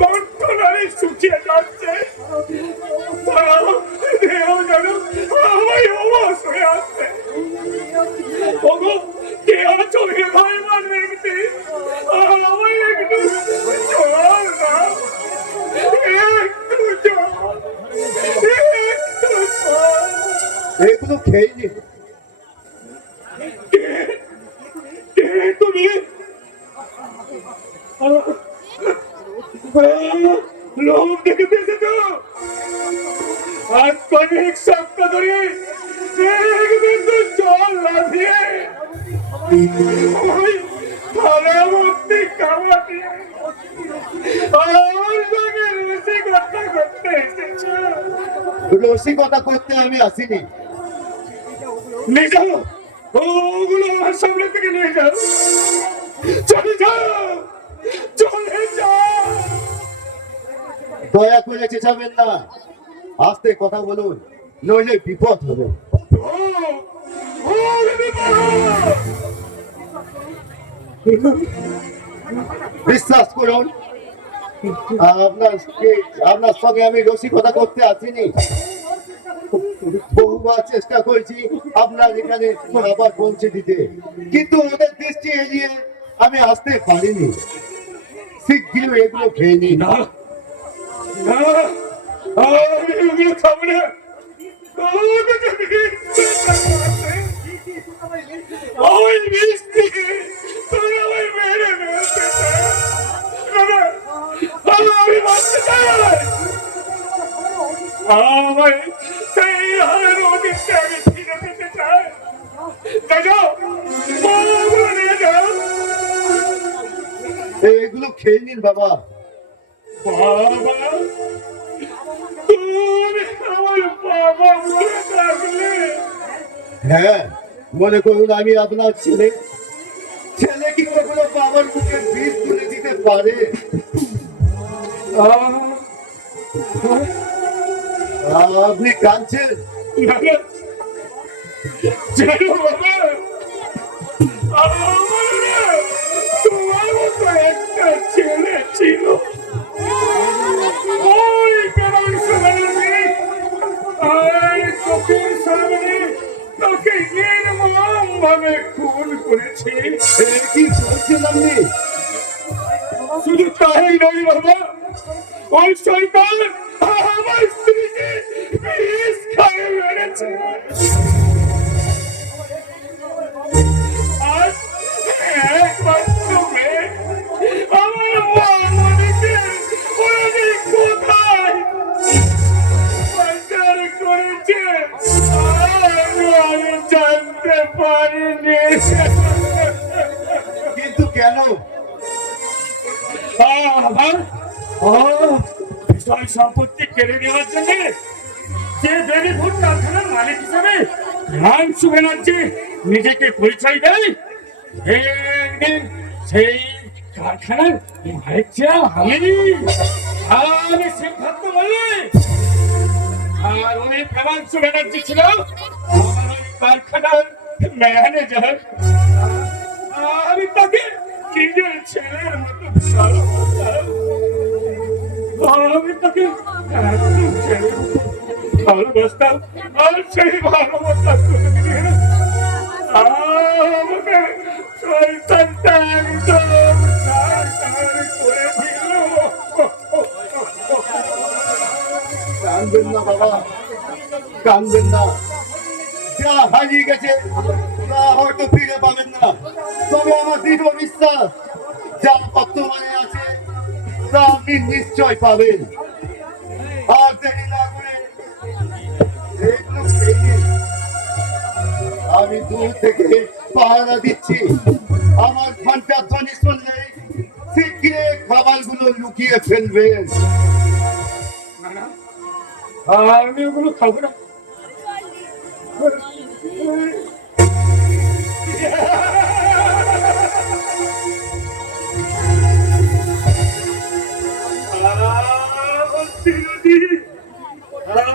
কণ্ঠনালী শুকিয়ে যাচ্ছে, দেহ যেন আমায় অবশ হয়ে আসছে। ওগো, কে আছো হে ভগবান ব্যক্তি, আমায় একটু জল দাও, একটু জল, একটু জল। এগুলো খেয়ে নিন। কে তুমি? লোক দেখতে এসেছ? আজ কয়েক সপ্তাহ ধরে একদিন তো জল লাভিয়ে ওই থালা ভর্তি খাওয়া দিয়ে আমার সঙ্গে রসিকতা করতে এসেছ। রসিকতা করতে আমি আসিনি। নিয়ে যাও, ওগুলো আমার সামনে থেকে নিয়ে যাও। চলে যাও, চলে যাও। দয়া করে চেঁচাবেন না, আস্তে কথা বলুন, নইলে বিপদ হবে। বিশ্বাস করুন, আপনার সঙ্গে আমি রসিকতা করতে আসিনি। বহুবার চেষ্টা করেছি আপনার এখানে আবার পৌঁছে দিতে, কিন্তু ওদের দৃষ্টি এড়িয়ে আমি আসতে পারিনি। শিগগির এগুলো খেয়ে নিন। না, আমি ওগুলো খাবো না। ওই মিষ্টি তুমি আমায় মেরে ফেলতে চাও। আমি বাঁচতে চাই। আমায় সেই হারের অতীতকে আমি ফিরে পেতে চাই। যাও, ওগুলো নিয়ে যাও। এগুলো খেয়ে নিন বাবা। বাবা, তুমি আমার বাবা বলে ডাকলে? হ্যাঁ, মনে করুন আমি আপনার ছেলে। ছেলে কি কখনো বাবার মুখে বিষ তুলে দিতে পারে? আপনি কাঁদছেন? তোমার মতো একটা ছেলে ছিল, ওই কেমন সময় চোখের সামনে তোকে নির্মম ভাবে খুন করেছে। কি বলছেন আপনি? শুধু তাই নয় বাবা, ওই শয়তান আমার স্ত্রীকে বিষ খাইয়ে মেরেছে। আজ একমাত্র মেয়ে আমার মা মনিকে ওরা যে কোথায় পাচার করেছে আমি জানতে পারিনি। কিন্তু কেন? বিষয় সম্পত্তি কেড়ে নেওয়ার জন্য যে বেনিফুড কারখানার মালিক হিসেবে রামসু ব্যানার্জি নিজেকে পরিচয় দেয়, একদিন সেই কারখানার মালিক ছিলাম আমি সিদ্ধার্থ মল্লিক, আর উনি প্রেমাংশু ব্যানার্জি ছিল আমার ওই কারখানার ম্যানেজার। আমি তাকে নিজের ছেলের মতো ভালোবাসতাম। আমি তাকে একদম ছেলের মতো ভালোবাসতাম, আর সেই ভালোবাসা আমাকে শয়তানটা একদম করে দিল। কাঁদবেন না বাবা, কাঁদবেন না। যা হারিয়ে গেছে তা হয়তো ফিরে পাবেন না, তবে আমার দৃঢ় বিশ্বাস যা বর্তমানে আছে তা আপনি নিশ্চয় পাবেন। আর দেরি না করে এগুলো খেয়ে নিন। আমি দূর থেকে পাহারা দিচ্ছি, আমার ঘন্টার ধ্বনি শুনলে শিগগির খাবারগুলো লুকিয়ে ফেলবেন। আমি ওগুলো খাবো না।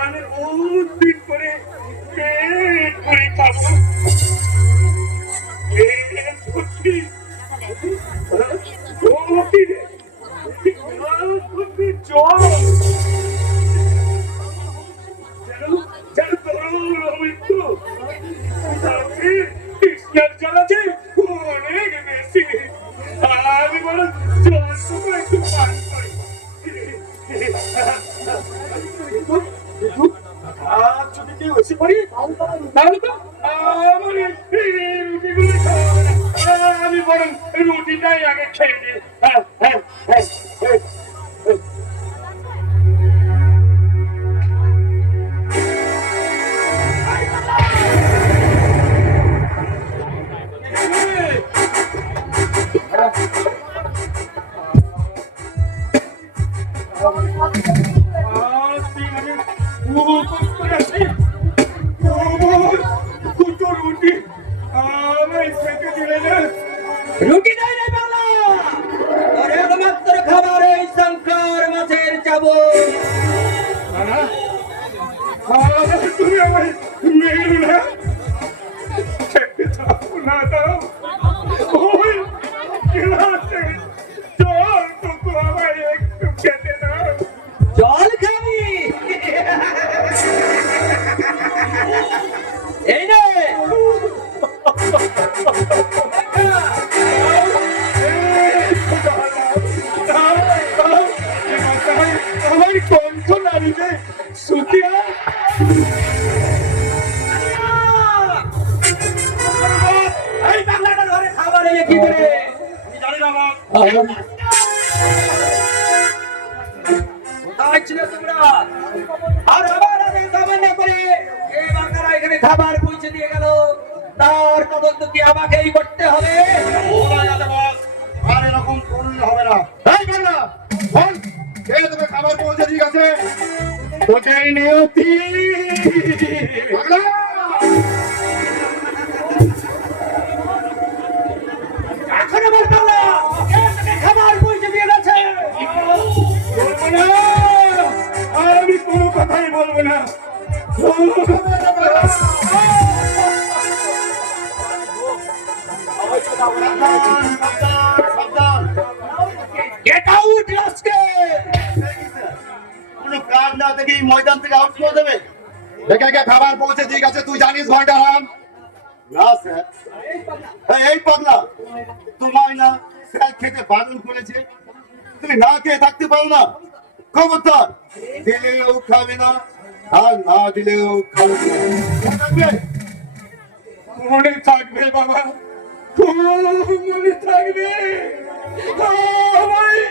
আমি বহুত দিন করে পেট করে খাবো। পেট ভর্তি। ও কি রে? জল যেন তরল মৃত্যু কৃষ্ণের জল আছে অনেক বেশি আমি বলো জলটুকু একটু পান করি আর যদি কেউ এসে পড়ি তাহলে তো আমার এই রুটিগুলো খাওয়া হবে না। আমি বরং রুটিটাই আগে খেয়ে নিই। হ্যাঁ হ্যাঁ হ্যাঁ হ্যাঁ রুটি নাই রে বাংলা তোর একমাত্র খাবার এই শঙ্কর মাছের চাবুক তুমি আমার মেরু না খেতে চাও না দাও ওই গ্লাসে জল টুকু আমায় একটু খেতে দাও জল খাবি এই নে আমার কণ্ঠ নাড়িতে শুকিয়া এই বাংলাটা ধরে খাবার এনে কি করে আমি জানি না বাপ কোথায় ছিল তোমরা আর আবার আগে সামান্য করে এই বাংলারা এখানে খাবার পৌঁছে দিয়ে গেল তার তদন্ত কি আমাকেই করতে হবে আর এরকম করলে হবে না। এই বাংলা বল, কে তোকে খাবার পৌঁছে দিয়ে গেছে? তোদের নিয়তি বাংলা এখন আমার বাংলা কে তোকে খাবার পৌঁছে দিয়ে গেছে বলবো না আমি কোনো কথাই বলবো না সাবধান। গেট আউট রাস্কেল কোনো কাজ না থেকে এই ময়দান থেকে আউট করে দেবে। দেখে কে খাবার পৌঁছে দিয়ে গেছে তুই জানিস ঘন্টারাম? না স্যার। এই পাগলা তোমায় না স্যার খেতে বারণ করেছে, তুমি না খেয়ে থাকতে পারো না? খবরদার, দিলেও খাবে না আর না দিলেও খাবে না। মনে থাকবে বাবা খুব মনে থাকবে আমায়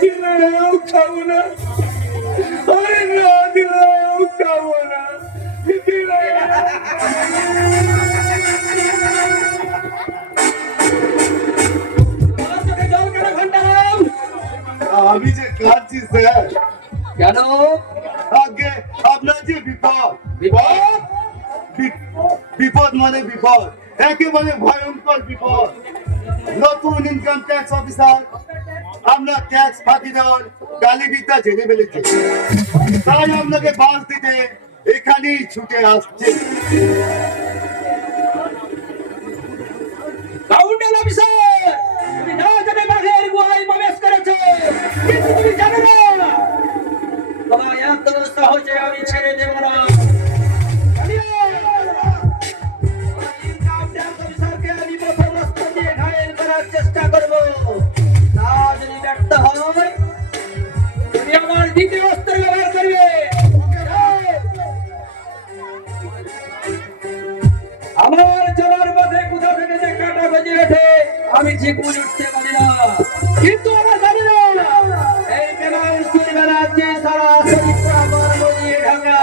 দিলেও খাবো না আরে না দিলেও খাবো না তোকে জল কেন ঘন্টারাম আমি যে কাঁদছি স্যার, কেন আগে আপনার যে বিপদ বিপদ বিপদ মানে বিপদ, একেবারে ভয়ঙ্কর বিপদ। নতুন ইনকাম ট্যাক্স অফিসার আমরা ট্যাক্স ফাঁকি দেওয়ার গালিবিদ্যা জেনে ফেলেছে, তাই আপনাকে বাস দিতে এখানেই ছুটে আসছে। কাউন্টার অফিসার তুমি না জানে বাঘের গুহায় প্রবেশ করেছো কিন্তু তুমি জানো না তোমার এত সহজে আমি ছেড়ে দেব না ইনকাম ট্যাক্স অফিসারকে আমি প্রথম অস্ত্র দিয়ে ঘায়েল করার চেষ্টা করব তা যদি ব্যর্থ হয় তুমি আমার দ্বিতীয় অস্ত্র ব্যবহার করবে আমার চলার পথে কোথা থেকে যে কাটা বেজে ওঠে আমি ঠিক বুঝে উঠতে পারি না কিন্তু আমরা জানি না এই কেনাল সুরিবা রাজ্যে সারা চরিত্র আমার মজিয়ে ঢাকা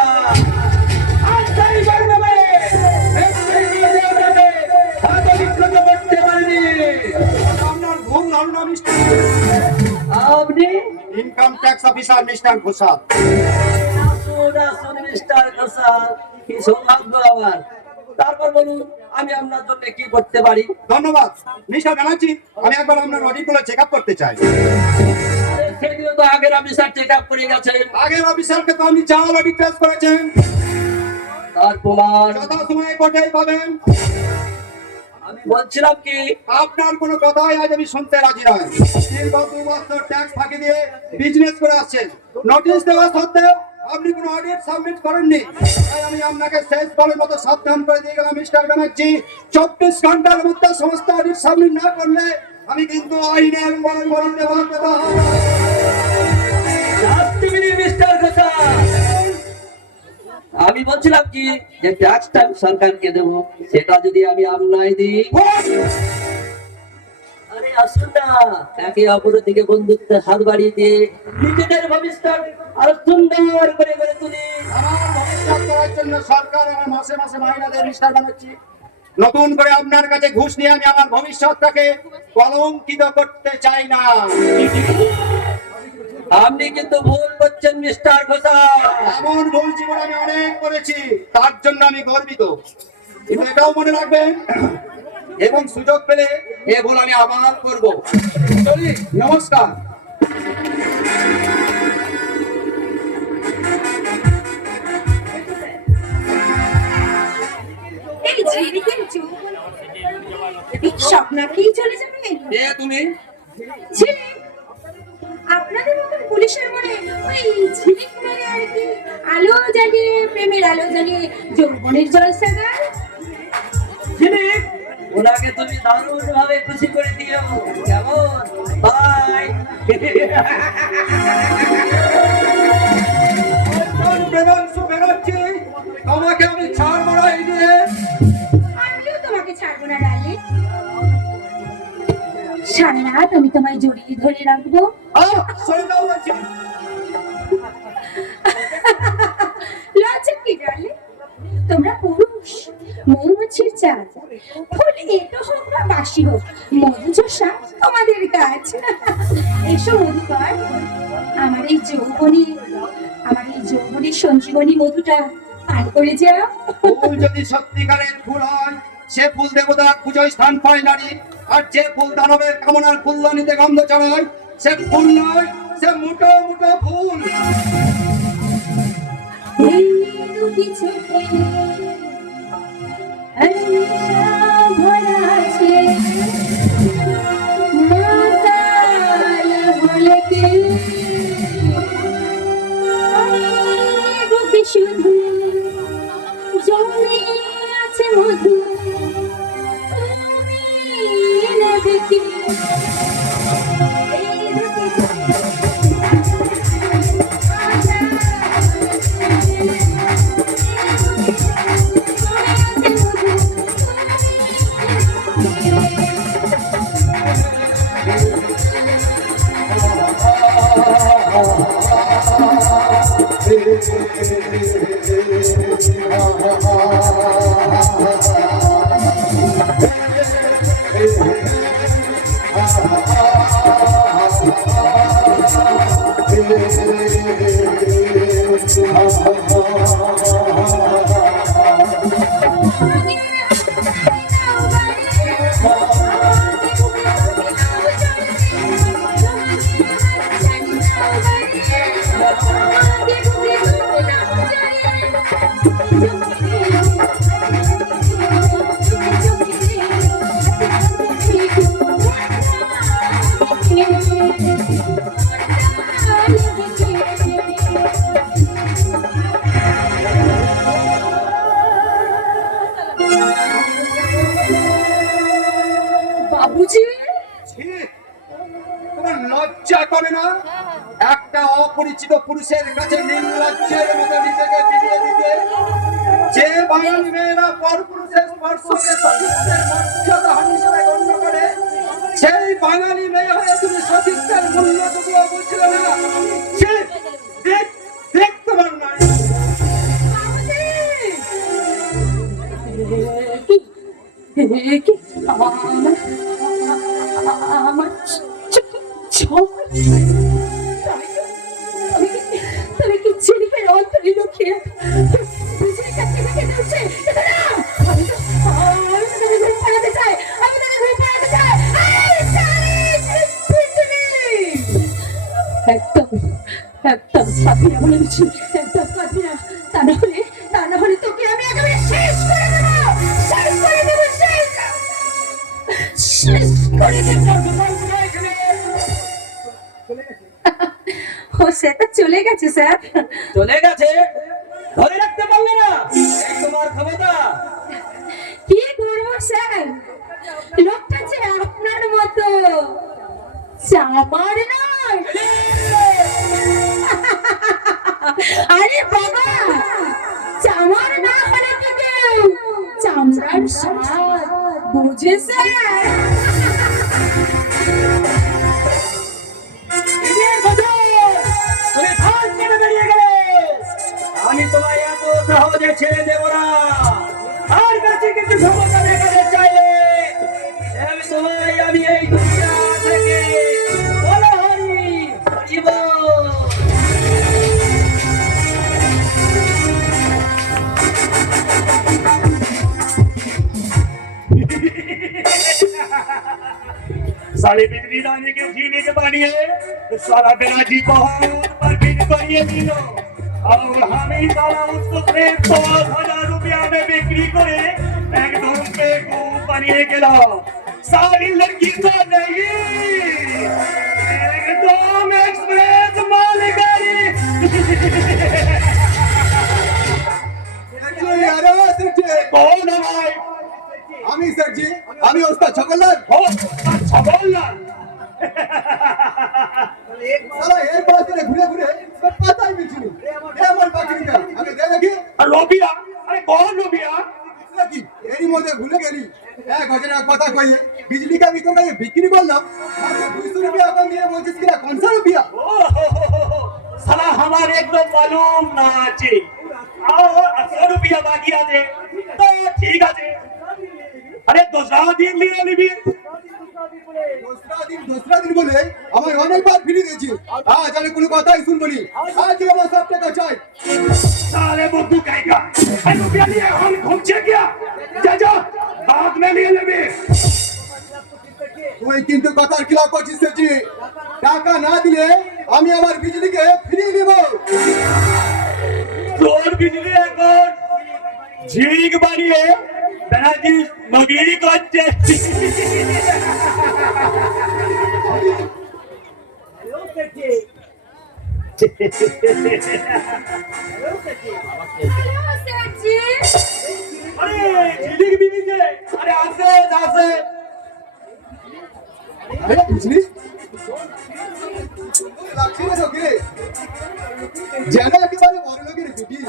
আর তাই করবে হাত বিক্ষত করতে পারিনি আপনার ভুল ধারণা মিস্টার আপনি income tax officer mister Ghoshal. Mister Ghoshal কি সৌভাগ্য আমার তারপর বলুন আমি আপনার জন্য কি করতে পারি ধন্যবাদ মিস্টার ব্যানার্জি, আমি একবার আপনার অডিটগুলো চেক আপ করতে চাই। সেদিন তো আগের অফিসার চেক আপ করে গেছেন আগের অফিসারকে তো আপনি চাল অডিট টেস্ট করেছেন, তার প্রমাণ যথা সময়ে কোর্টেই পাবেন। আমি বলছিলাম কি, আপনার কোনো কথাই আজ আমি শুনতে রাজি নয়। দীর্ঘ 2 বছর ট্যাক্স ফাঁকি দিয়ে বিজনেস করে আসছেন, নোটিশ দেওয়া সত্ত্বেও আপনি কোনো অডিট সাবমিট করেননি। তাই আমি আপনাকে শেষবারের মতো সাবধান করে দিয়ে গেলাম মিস্টার ব্যানার্জি, 24 ঘন্টার মধ্যে সমস্ত অডিট সাবমিট না করলে আমি কিন্তু আইনের বলতে বাধ্য হব। মিস্টার ঘোষাল, আমি বলছিলাম কি যে ট্যাক্সটা সরকারকে দেবো, সেটা যদি আমি আপনায় দিই, আরে আসুন না, একে অপরের দিকে বন্ধুত্বের হাত বাড়িয়ে দিয়ে নিজেদের ভবিষ্যৎ আরো সুন্দর করে গড়ে তুলি। আমার ভবিষ্যৎ করার জন্য সরকার আমার মাসে মাসে মাইনা দেয় মিস্টার ব্যানার্জি। নতুন করে আপনার কাছে ঘুষ নিয়ে আমি আমার ভবিষ্যৎটাকে কলঙ্কিত করতে চাই না। আপনি কিন্তু ভুল করছেন মিস্টার ঘোষাল। এমন ভুল জীবন আমি অনেক করেছি, তার জন্য আমি গর্বিত। কিন্তু এটাও মনে রাখবেন, এবং সুযোগ পেলে এ ভুল আমি আবার করব। চলি, নমস্কার। এই ঝিলিকের যৌবন স্বপ্নাকেই চলে যাবে। কে তুমি? ঝিলিক, আপনাদের মতন পুলিশের মনে ওই ঝিলিক মেরে আর কি আলো জ্বালিয়ে, প্রেমের আলো জ্বালিয়ে যৌবনের জলসা গায়। ঝিলিক, ওনাকে তুমি দারুণ ভাবে খুশি করে দিও, কেমন? বাই। তোমাকে আমি ছাড় মারাই দিয়ে আমিও তোমাকে ছাড়বো না ডালে, সারা রাত আমি তোমায় জড়িয়ে ধরে রাখবো। লজ্জা কি ডালে, তোমরা পুরুষ, মৌমাছির চাঁদ, ফুল এটো হোক বা বাসি হোক, মধু চষা তোমাদের কাজ। এসো মধুকর, আমার এই যৌবনের সঞ্জীবনী মধুটা পান করে যাও। ফুল যদি সত্যিকারের ফুল হয়, সে ফুল দেবতার পুজোয় স্থান পায় নারী। আর যে ফুল দানবের কামনার ফুলদানিতে গন্ধ ছড়ায়, সে ফুল নয়, সে মুটো মুটো ফুল। এই দুটি চোখে নেশা ভরা আছে, মাতাল হলে কে বুকে শুধু জমে আছে মধু, তুমি নেবে কি? এই দুটি চোখে বাবুজি, তোমার লজ্জা করে না একটা অপরিচিত পুরুষের কাছে নির্লজ্জের মতো নিজেকে বিলিয়ে দিতে? যে বাঙালি মেয়েরা পরপুরুষের স্পর্শকে সতীত্বের মর্যাদাহানি হিসেবে গণ্য করে, সেই বাঙালি মেয়ে হয়ে তুমি সতীত্বের মূল্যটুকুও বুঝলে না। সে দেখ তোমার নারী। আমার তুমি কি ঝিলিকের অন্তরে লুকিয়ে বিজলি কাছে রেখে দিচ্ছে? আমি ঘুম পাড়াতে চাই, একদম পারবি না বলেছি, একদম পারবি না। তা না হলে তোকে আমি একেবারে শেষ করে দেবো, শেষ করে দেবো, শেষ। ও সে তো চলে গেছে স্যার। চলে গেছে, ধরে রাখতে পারলে না, এই তোমার ক্ষমতা। কি করবো স্যার, লোকটা যে আপনার মতো চামার নয়। আরে বাবা, চামার না হলে কি কেউ চামড়ার স্বাদ বুঝে স্যার? তুমি ফাঁস করে বেরিয়ে গেলে আমি তোমায় এত সহজে ছেড়ে দেব না। আর কাছে কিছু ক্ষমতা দেখাতে চাইলে আমি তোমায় আমি এই দুনিয়া থেকে বলহরি হরিব। साले बिजली दाने के जीने के पानी है तो साला बिना जी बहुत पर बिज करिए नीलो और हमें साला उसको 100,000 रुपया में बिक्री करे एकदम पे को बनिए के लाओ सारी लड़की तो नहीं एकदम एक्सप्रेस माल गाड़ी कौन है भाई আমি স্যারজি, আমি ওস্তাদ ছগনলাল। हो अच्छा बोलना সারা এই পাশ ধরে ঘুরে ঘুরে পাতাই মিছিল। এ আমার পাখিটা আগে দে দেখি। लोबिया अरे कौन लोबिया কি এরই মধ্যে ভুলে গেলি 1,000 টাকা কথা কইয়ে বিজলি কা ভিতর থেকে বিক্রি করলাম, মাত্র 200 টাকা কম দিয়ে বলছিস কিনা 500 টাকা। साला हमारे एकदम मालूम ना चे आओ 100 रुपया बाकी आते तो ठीक आते अरे दूसरा दिन लिए निबी দোসরা দিন বলে আমার অনেকবার ফিরে দিয়েছি। আজ আমি কোনো কথাই শুনবো নি। আজ আমার সব টাকা চাই। साले बुद्धू कहेगा अरे रुपया लिए हम घूमचे क्या जा जा बाद में लिए लेबे তুই কিন্তু কথার খিলাফ করছিস স্যারজি। টাকা না দিলে আমি আমার বিজলিকে ফিরিয়ে দেব। তোর বিজলি এখন ঝিক বানিয়ে বেনাজি নগরি করছে হ্যালো স্যারজি। আরে ঝিলিক বিবি যে আরে আসে আসে আরে বিজলি লাগছে না তোকে? যেন একেবারে বড় লোকের বিবি।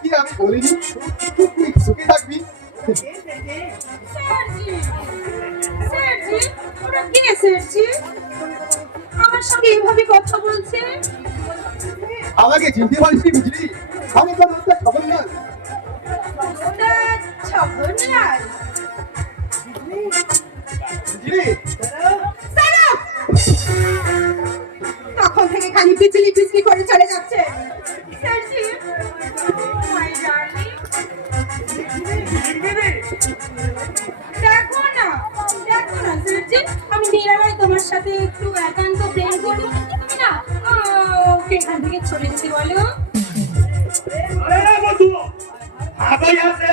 কি আমি বলিনি তুই সুখে থাকবি? স্যারজি, স্যারজি, ওরা কে স্যারজি? আমার সঙ্গে এইভাবে কথা বলছে। আমাকে চিনতে পারিস নি বিজলি? আমি তো ওস্তাদ ছগনলাল। ওস্তাদ ছগনলাল। বিজলি স্যার, তখন থেকে খালি বিজলি বিজলি করে চলে যাচ্ছে। স্যারজি, মাই ডার্লিং, ঝিলিক বিবি দেখো না স্যারজি, আমি নিরালায় তোমার সাথে একটু একান্ত প্রেম করবো, তুমি না ওকে এখান থেকে চলে যেতে বলো। अरे बुद्धू हाँ भाई यहाँ से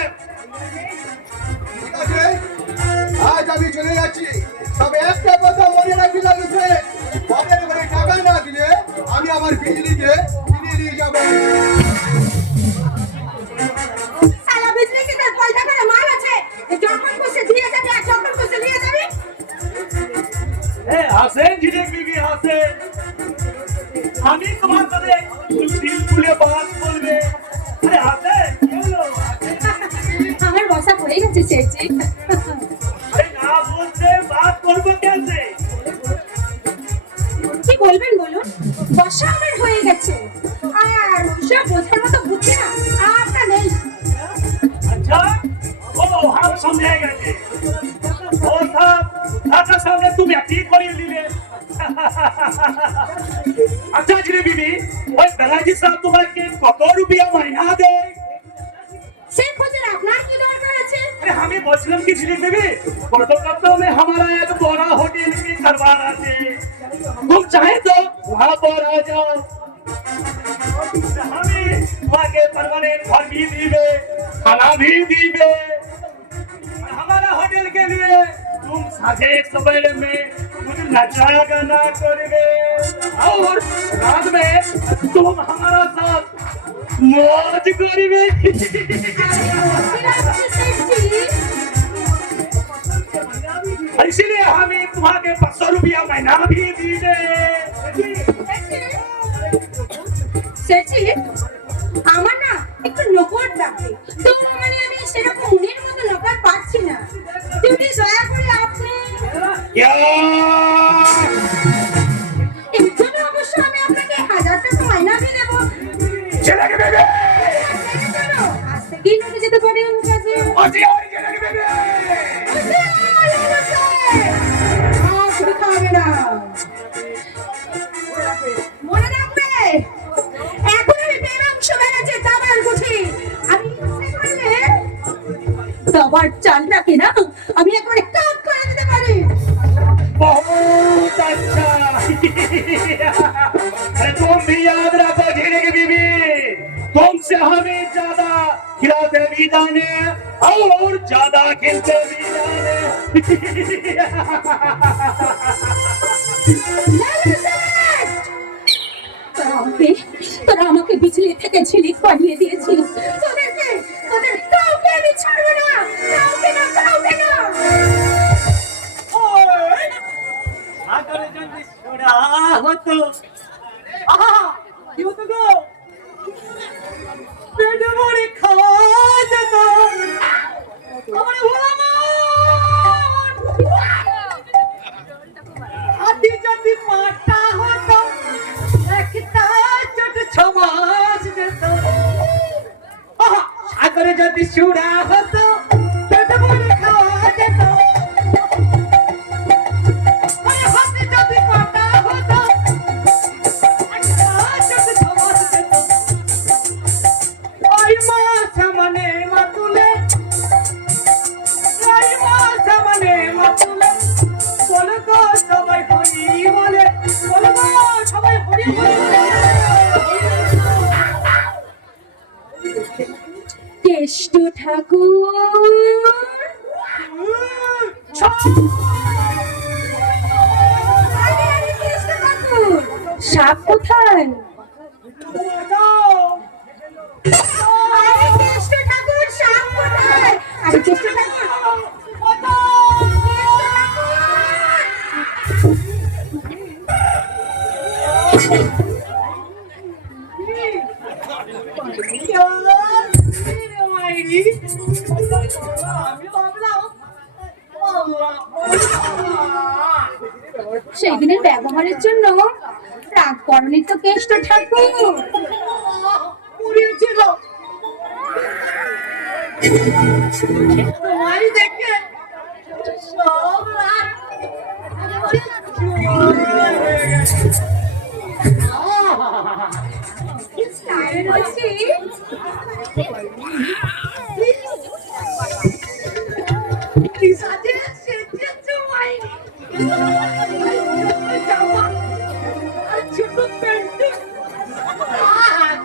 ঠিক আছে, আজ আমি চলে যাচ্ছি। তবে একটা কথা মনে রাখবি লাগছে, পরের বারে টাকা না দিলে আমি আমার বিজলিকে ফিরিয়ে দিয়ে যাবো। সালা বিজলি কি তার পয়সা করে মাল আছে, যখন খুশি দিয়ে যাবে আর যখন খুশি নিয়ে যাবে। ए हसन ঝিলিক বিবি হাসেন আমি তোমার সাথে দিল খুলে বাত বলবে আরে হাসেন কি হলো আমার বসা হয়ে গেছে স্যারজি। अरे ना बोलते बात করবো कैसे কি বলবেন বলুন, বসা আমার হয়ে গেছে আর ওসব বোঝার মতো বুদ্ধি না আপনার নেই। अच्छा ओ हम समझे गए ओ साहब अच्छा सामने तुम ठीक करिए लीले अच्छा ঝিলিক বিবি ওই বেলাজি সাহেব তোমাকে কত রুপিয়া মহিনা দেয় সেই খোঁজের আপনার কি দরকার আছে? अरे हमें बचलन की झिलिक देवी कोलकाता में हमारा एक बड़ा होटल की दरबार है तुम चाहे तो वहाँ पर आ जाओ हमें वहाँ के परमानेंट घर भी दीबे खाना भी दीबे हमारा होटल के लिए तुम साझे सवेरे में कुछ नचा गाना करवे और रात में तुम हमारा साथ मौज करवे। इसीलिए हमें तुम्हारे 500 रुपया महीना भी दी दे। সেচি আমার না একটু নকর লাগবে, তো মানে আমি সেরকম মনের মতো নকর পাচ্ছি না, তুমি দয়া করে আপনি क्या এর জন্য অবশ্য আমি আপনাকে 1000 টাকা মাইনা দিয়ে দেবো। चले गए बेबे চলো আজ থেকেই চলে যেতে পারি ওর কাছে। अजी और चले गए बेबे শুধু খাবে না, মনে রাখবে এখন আমি বেমাংস বেড়েছে দাবার গুছি, আমি ইচ্ছে করলে দাবার চালটাকে না আমি একবারে কাট করে দিতে পারি। बहुत अच्छा। अरे तुम भी याद रखो झीने की बीबी, तुमसे हमें ज्यादा खिलाते भी जाने और ज्यादा खेलते भी जाने। তোরা আমাকে বিজলি থেকে ঝিলিক বানিয়ে দিয়েছিস, তোদের কাউকে আমি ছাড়বো না, কাউকে না, কাউকে না। আকারে যদি ছোড়া হতো, আহা কি হতো গো, পেট ভরে খাওয়া যেত, আমার ভোলা আদি যদি পাটা হতো, একটা ছোট ছমাস যেত, আহা আকারে যদি ছোড়া হতো, পেট ভরে খাওয়া যেত, কেষ্ট ঠাকুর আরে আরে কেষ্ট ঠাকুর, সাপ কোথায়? আরে কেষ্ট ঠাকুর, সাপ কোথায়? আরে কেষ্ট ঠাকুর, সেই দিনের ব্যবহারের জন্য রাগ করনি তো কেষ্ট ঠাকুর? দেখে সব স্টাইল হচ্ছে সাজে সেজেছো মাইরি, জামা আর ছোট প্যান্ট,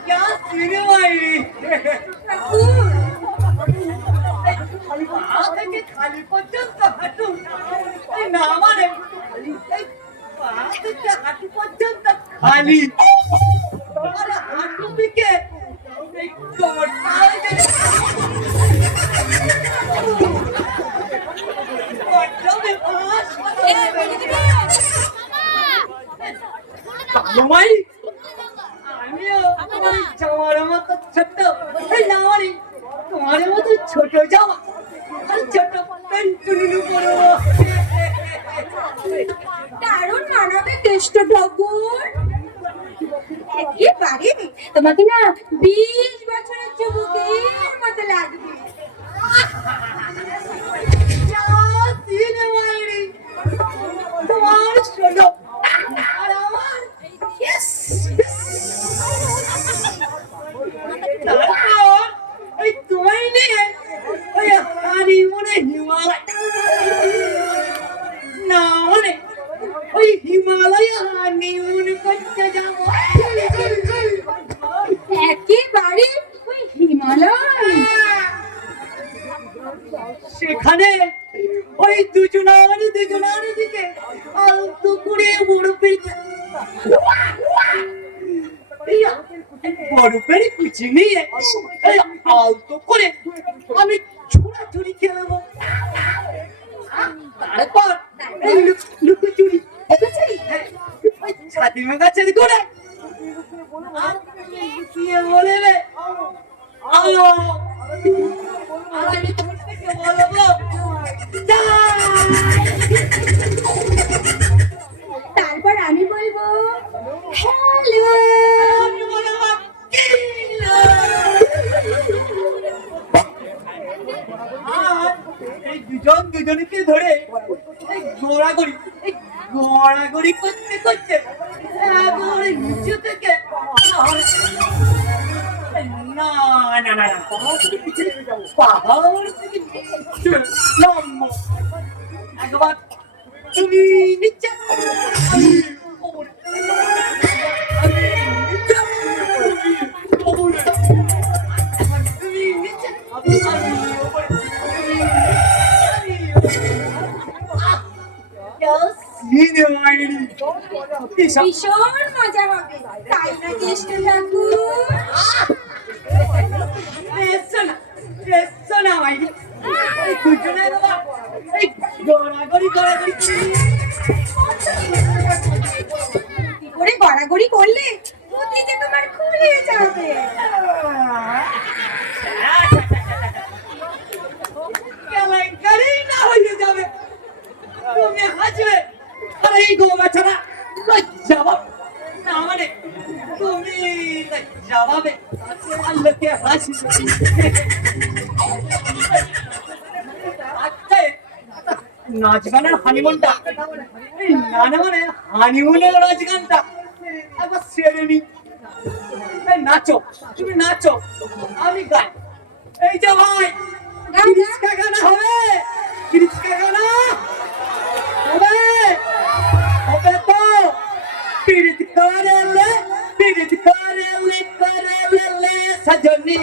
क्या सीने मायरी, खाली पा থেকে খালি পর্যন্ত হাঁটু, এই না মানে এই পা থেকে হাঁটু পর্যন্ত খালি, আর হাঁটু থেকে এই কোমরটা মাইরি, আমিও তোমার জামার মতো ছোট, জামারি তোমার মতো ছোট জামা আর ছোট প্যান্ট টুনু পরবো, দারুণ মানাবে কেষ্ট ঠাকুর, একেবারে তোমাকে না 20 বছরের যুবকের মতো লাগবে। তোমার শোনো আর আমার তারপর ওই তোমায় নিয়ে ওই হানিমুনে হিমালয়, না মানে ওই হিমালয় হানিমুন করতে যাবো, একেবারে ওই হিমালয়, সেখানে ওই দুজনের বরফের কুচি নিয়ে এই আলতো করে আমি ছোড়াছুড়ি খেলবো। তারপর এই লুকোচুরি ওই ছাতিমা গাছের গোড়ায় লুকিয়ে বলবে আর আমি তোমার থেকে বলবো তারপর আমি বলবো হ্যালো, আমি বলবো আর এই দুজন দুজনকে ধরে এই গড়াগড়ি করতে করতে একবারে নিচে থেকে না না না না পাহাড় থেকে নিচে নামবো। একবার তুমি নিচে আমি উপরে, আমি নিচে উপরে, একবার তুমি নিচে আমি উপরে, ভীষণ মজা হবে, তাই না কেষ্ট ঠাকুর? কি করে গড়াগড়ি করলে বুদ্ধি যে তোমার খুলে যাবে। কেলেঙ্কারি না হয়ে যাবে, তুমি হাসবে আর এই গোবাছাড়া জবাব না মানে তুমি জবাবে আর লোকে হাসবে। নাচ গানের হানিমুনটা এই নানা মানে হানিমুনের নাচ গানটা একবার সেরে নি। নাচো, তুমি নাচো, আমি গাই। এই যে ভাই রিস্কা গানা হবে, রিস্কা গানা হবে, হবে তো পীড়িত করেলে করেলে সজনী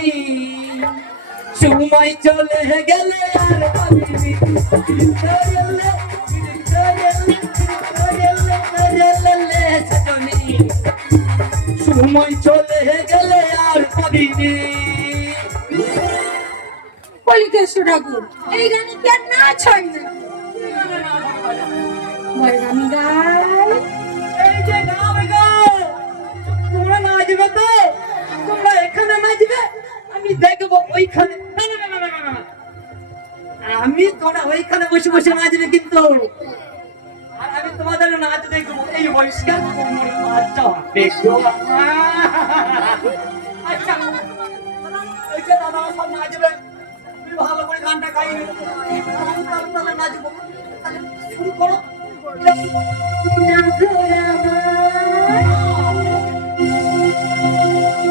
সময় চলে গেলে আর পাবিনি করেলে সজনী সময় চলে গেলে আর পাবিনি। বলি কেষ্ট ঠাকুর, এই গানে কি আর নাচ হয় না? আমি গাই। এই যে গাবে গো, তোমরা নাচবে তো? তোমরা এখানে নাচবে, আমি দেখবো ওইখানে। না না না না না না, আমি তোমরা ওইখানে বসে বসে নাচবে কিন্তু, আর আমি তোমাদের নাচ দেখবো। এই বয়স্কার আচ্ছা দেখো। আচ্ছা ওই যে দাদা সব নাচবে, তুমি ভালো করে গানটা গাইবে, তাহলে নাচবো। শুরু করো।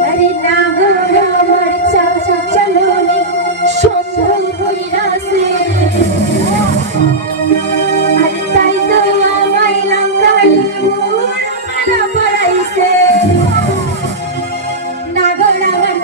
আরে নাগর আমার চলনি সম্ভব হইরাছে, আরে তাই তো আমায় লাঙ্গাই মালা পড়াইছে। নাগর আমার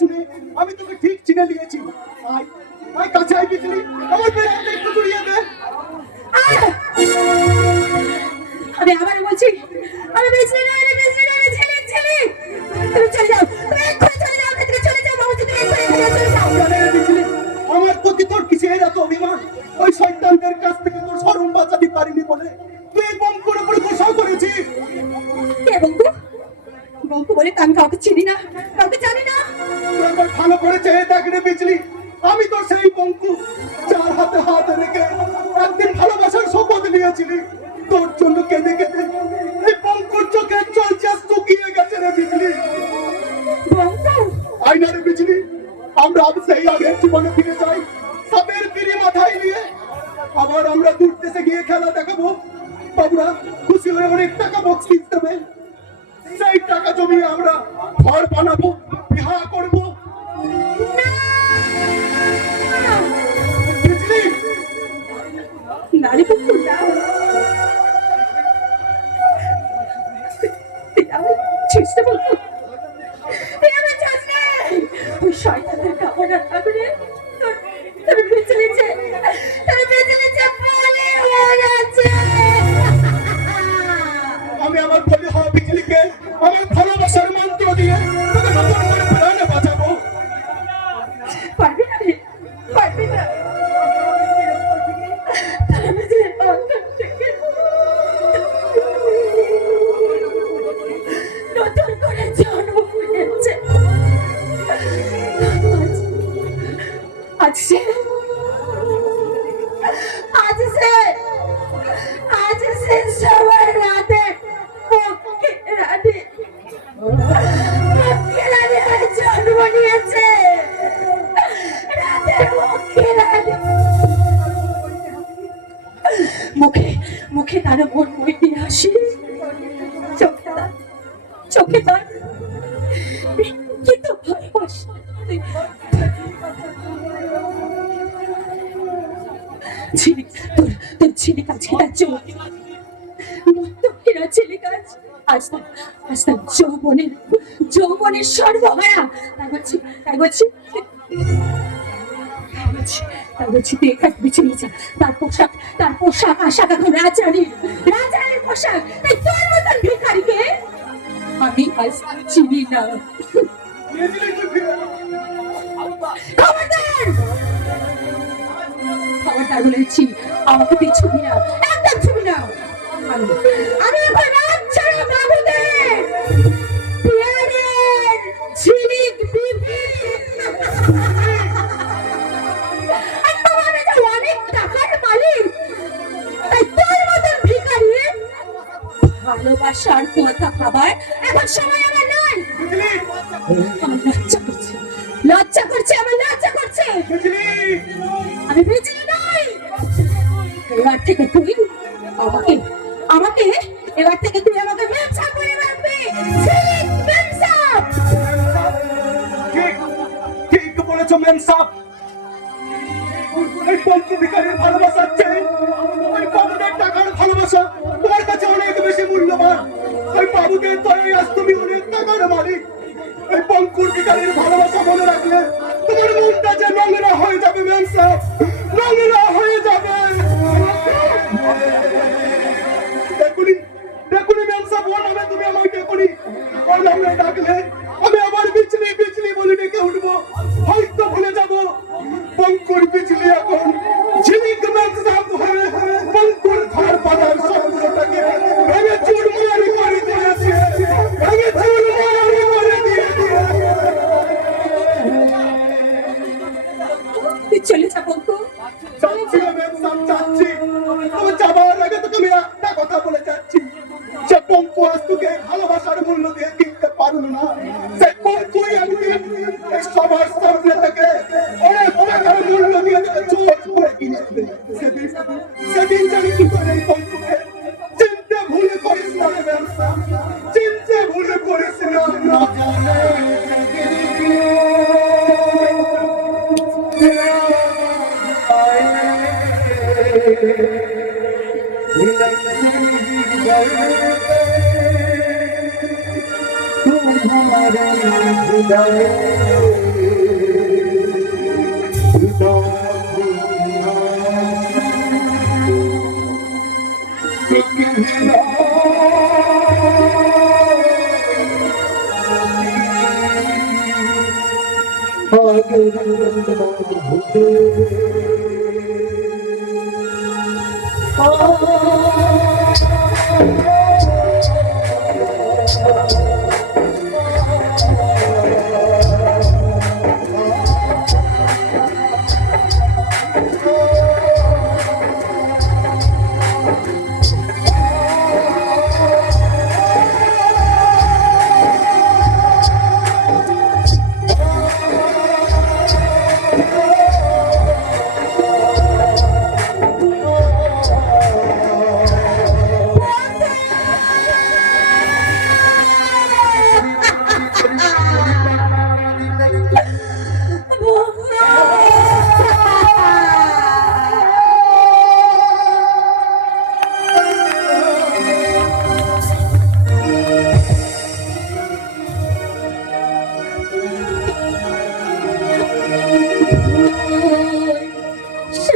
শুনে আমি তোকে ঠিক চিনে নিয়েছি। আয় আয় কাছে আয় বিজলি, আমার বেড়াতে একটু জড়িয়ে দে। আমি আবার বলছি, আমি বিজলি না, আমি বিজলি না, আমি ঝিলিক ঝিলিক। তুমি চলে যাও, তুমি এক্ষুনি চলে যাও, এখান থেকে চলে যাও বাবু, তুমি এক্ষুনি এখান থেকে চলে যাও। চলে আয় বিজলি, আমার প্রতি তোর কিসের এত অভিমান? ওই শয়তানদের কাছ থেকে তোর শরম বাঁচাতে পারিনি বলে তুই বঙ্কুর উপরে গোসা করেছিস। কে বঙ্কু? বঙ্কু বলে তো আমি কাউকে চিনি না, কাউকে জানি না। তুই একবার ভালো করে চেয়ে দেখ রে বিজলি, আমি তো সেই বঙ্কু যার হাতে হাত রেখে একদিন ভালোবাসার শপথ নিয়েছিলি। তোর জন্য কেঁদে কেঁদে এই বঙ্কুর চোখে চলছে শুকিয়ে গেছে রে বিজলি। বঙ্কু, আয়না রে বিজলি, আমরা সেই আগের জীবনে ফিরে যাই, সাপের পিড়ি মাথায় নিয়ে। আবার আমরা দূর দেশে গিয়ে খেলা দেখাবো, বাবুরা খুশি হয়ে অনেক টাকা বক্সিস দেবে। সেই টাকা জমিয়ে আমরা ঘর বানাবো, বিবাহ করবো। বিজলি, নারী বঙ্কু না। তুই আমার ছিস না বঙ্কু, তুই আমার চাস না। ওই শয়তানদের কামড়ার আগুনে তুমি বেঁচেছে, তুমি বেঁচেছে বলে হয়ে গেছে। আমি আমার বলি হওয়া বিজলিকে আমার ভালোবাসার মন্ত্র দিয়ে তোকে নতুন করে প্রাণে বাঁচাবো। পারবি না রে, পারবি না। তার মাঝে অন্তর থেকে নতুন করে জন্ম নিয়েছে। আজ সে সবার রাতে রাতে জন্ম নিয়েছে। রাতের মুখে মুখে তার মন মই দিয়ে হাসি, চোখে তার কিন্তু ভালোবাসা। ঝিলিক, তোর ঝিলিক আছে তার চোখ, ঝিলিক আজ তার যৌবনের সর্বহারা। তাই বলছি তুই এখানে বিছিয়ে যা। তার পোশাক আশাক এখন রাজারের পোশাক। তাই তোর মতন ভিখারিকে আমি আজ চিনি না। খবরদার বলেছি, আমাকে তুই ছবি না, একদম ছবি না। আমি এখন রাত ছাড়া বাবুদের প্রিয়ারের ঝিলিক বিবি। অনেক টাকার মালিক, তাই তোর মতন ভিখারি ভালোবাসার কথা ভাবার এখন সময় আমার নয়। আমার লজ্জা করছে, আমার লজ্জা করছে। আমি বিজলি নই। এবার থেকে তুই আমাকে এবার থেকে তুই আমাকে ব্যবসা করে রাখবি। ঠিক বলেছো ম্যাম সাহেব। এই বঙ্কু ভিখারির ভালোবাসার চেয়ে ওই বাবুদের টাকার ভালোবাসা তোমার কাছে অনেক বেশি মূল্যবান। ওই বাবুদের তরে আজ তুমি অনেক টাকার মালিক। এই বঙ্কুর ভিখারির ভালোবাসা মনে রাখলে তোমার মনটা যে নোংরা হয়ে যাবে ম্যাম সাহেব, নোংরা হয়ে যাবে। দেখুনি ম্যাম সাহেব, ওর নামে তুমি আমাকে দেখুনি, ওর নামে ডাকলে আমি আবার বিজলি বিজলি বলে ডেকে উঠবো, হয়তো ভুলে যাবো বঙ্কুর বিজলি এখন ঝিলিক ম্যাম সাহেব হয়ে বঙ্কুর ঘর পাতার স্বপ্নটাকে ভেঙে চুরমার করে দিয়েছে, ভেঙে চুরমার করে দিয়েছে। তুই চলে যা বঙ্কু। যাচ্ছি ম্যাম সাহেব, যাচ্ছি। তবে যাবার আগে তোকে আমি একটা কথা বলে যাচ্ছি, যে বঙ্কু আজ তোকে ভালোবাসার মূল্য দিয়ে কিনতে পারলো না। সেই বঙ্কুই একদিন এই সবার সামনে থেকে অনেক টাকার মূল্য দিয়ে তোকে জোর করে কিনে দেবে। সেদিন জানি কি করে এই বঙ্কুকে চিনতে ভুলে করিস না রে ম্যাম সাহেব, চিনতে ভুলে করিস না। तुम्हारे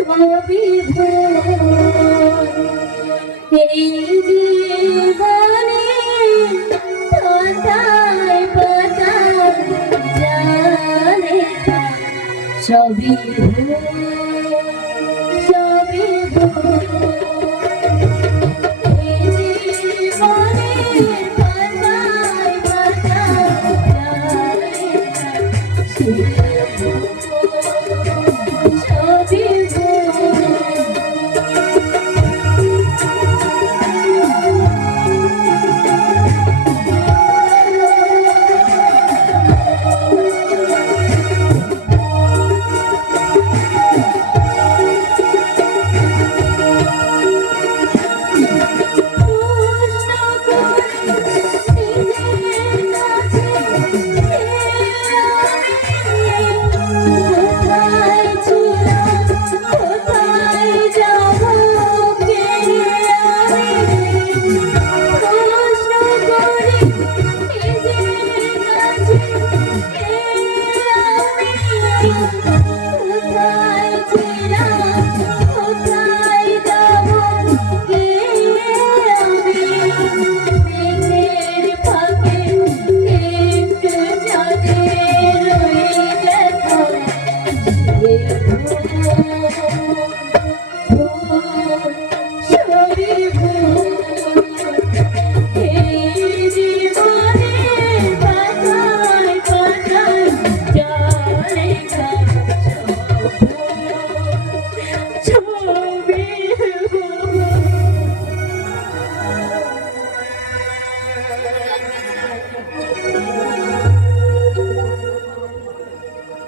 সবই ভুল এই জীবনে পাতায় পাতায় জানে সবই ভুল সবই ভুল এই জীবনে পাতায় পাতায় জানে সবই ভুল সবই ভুল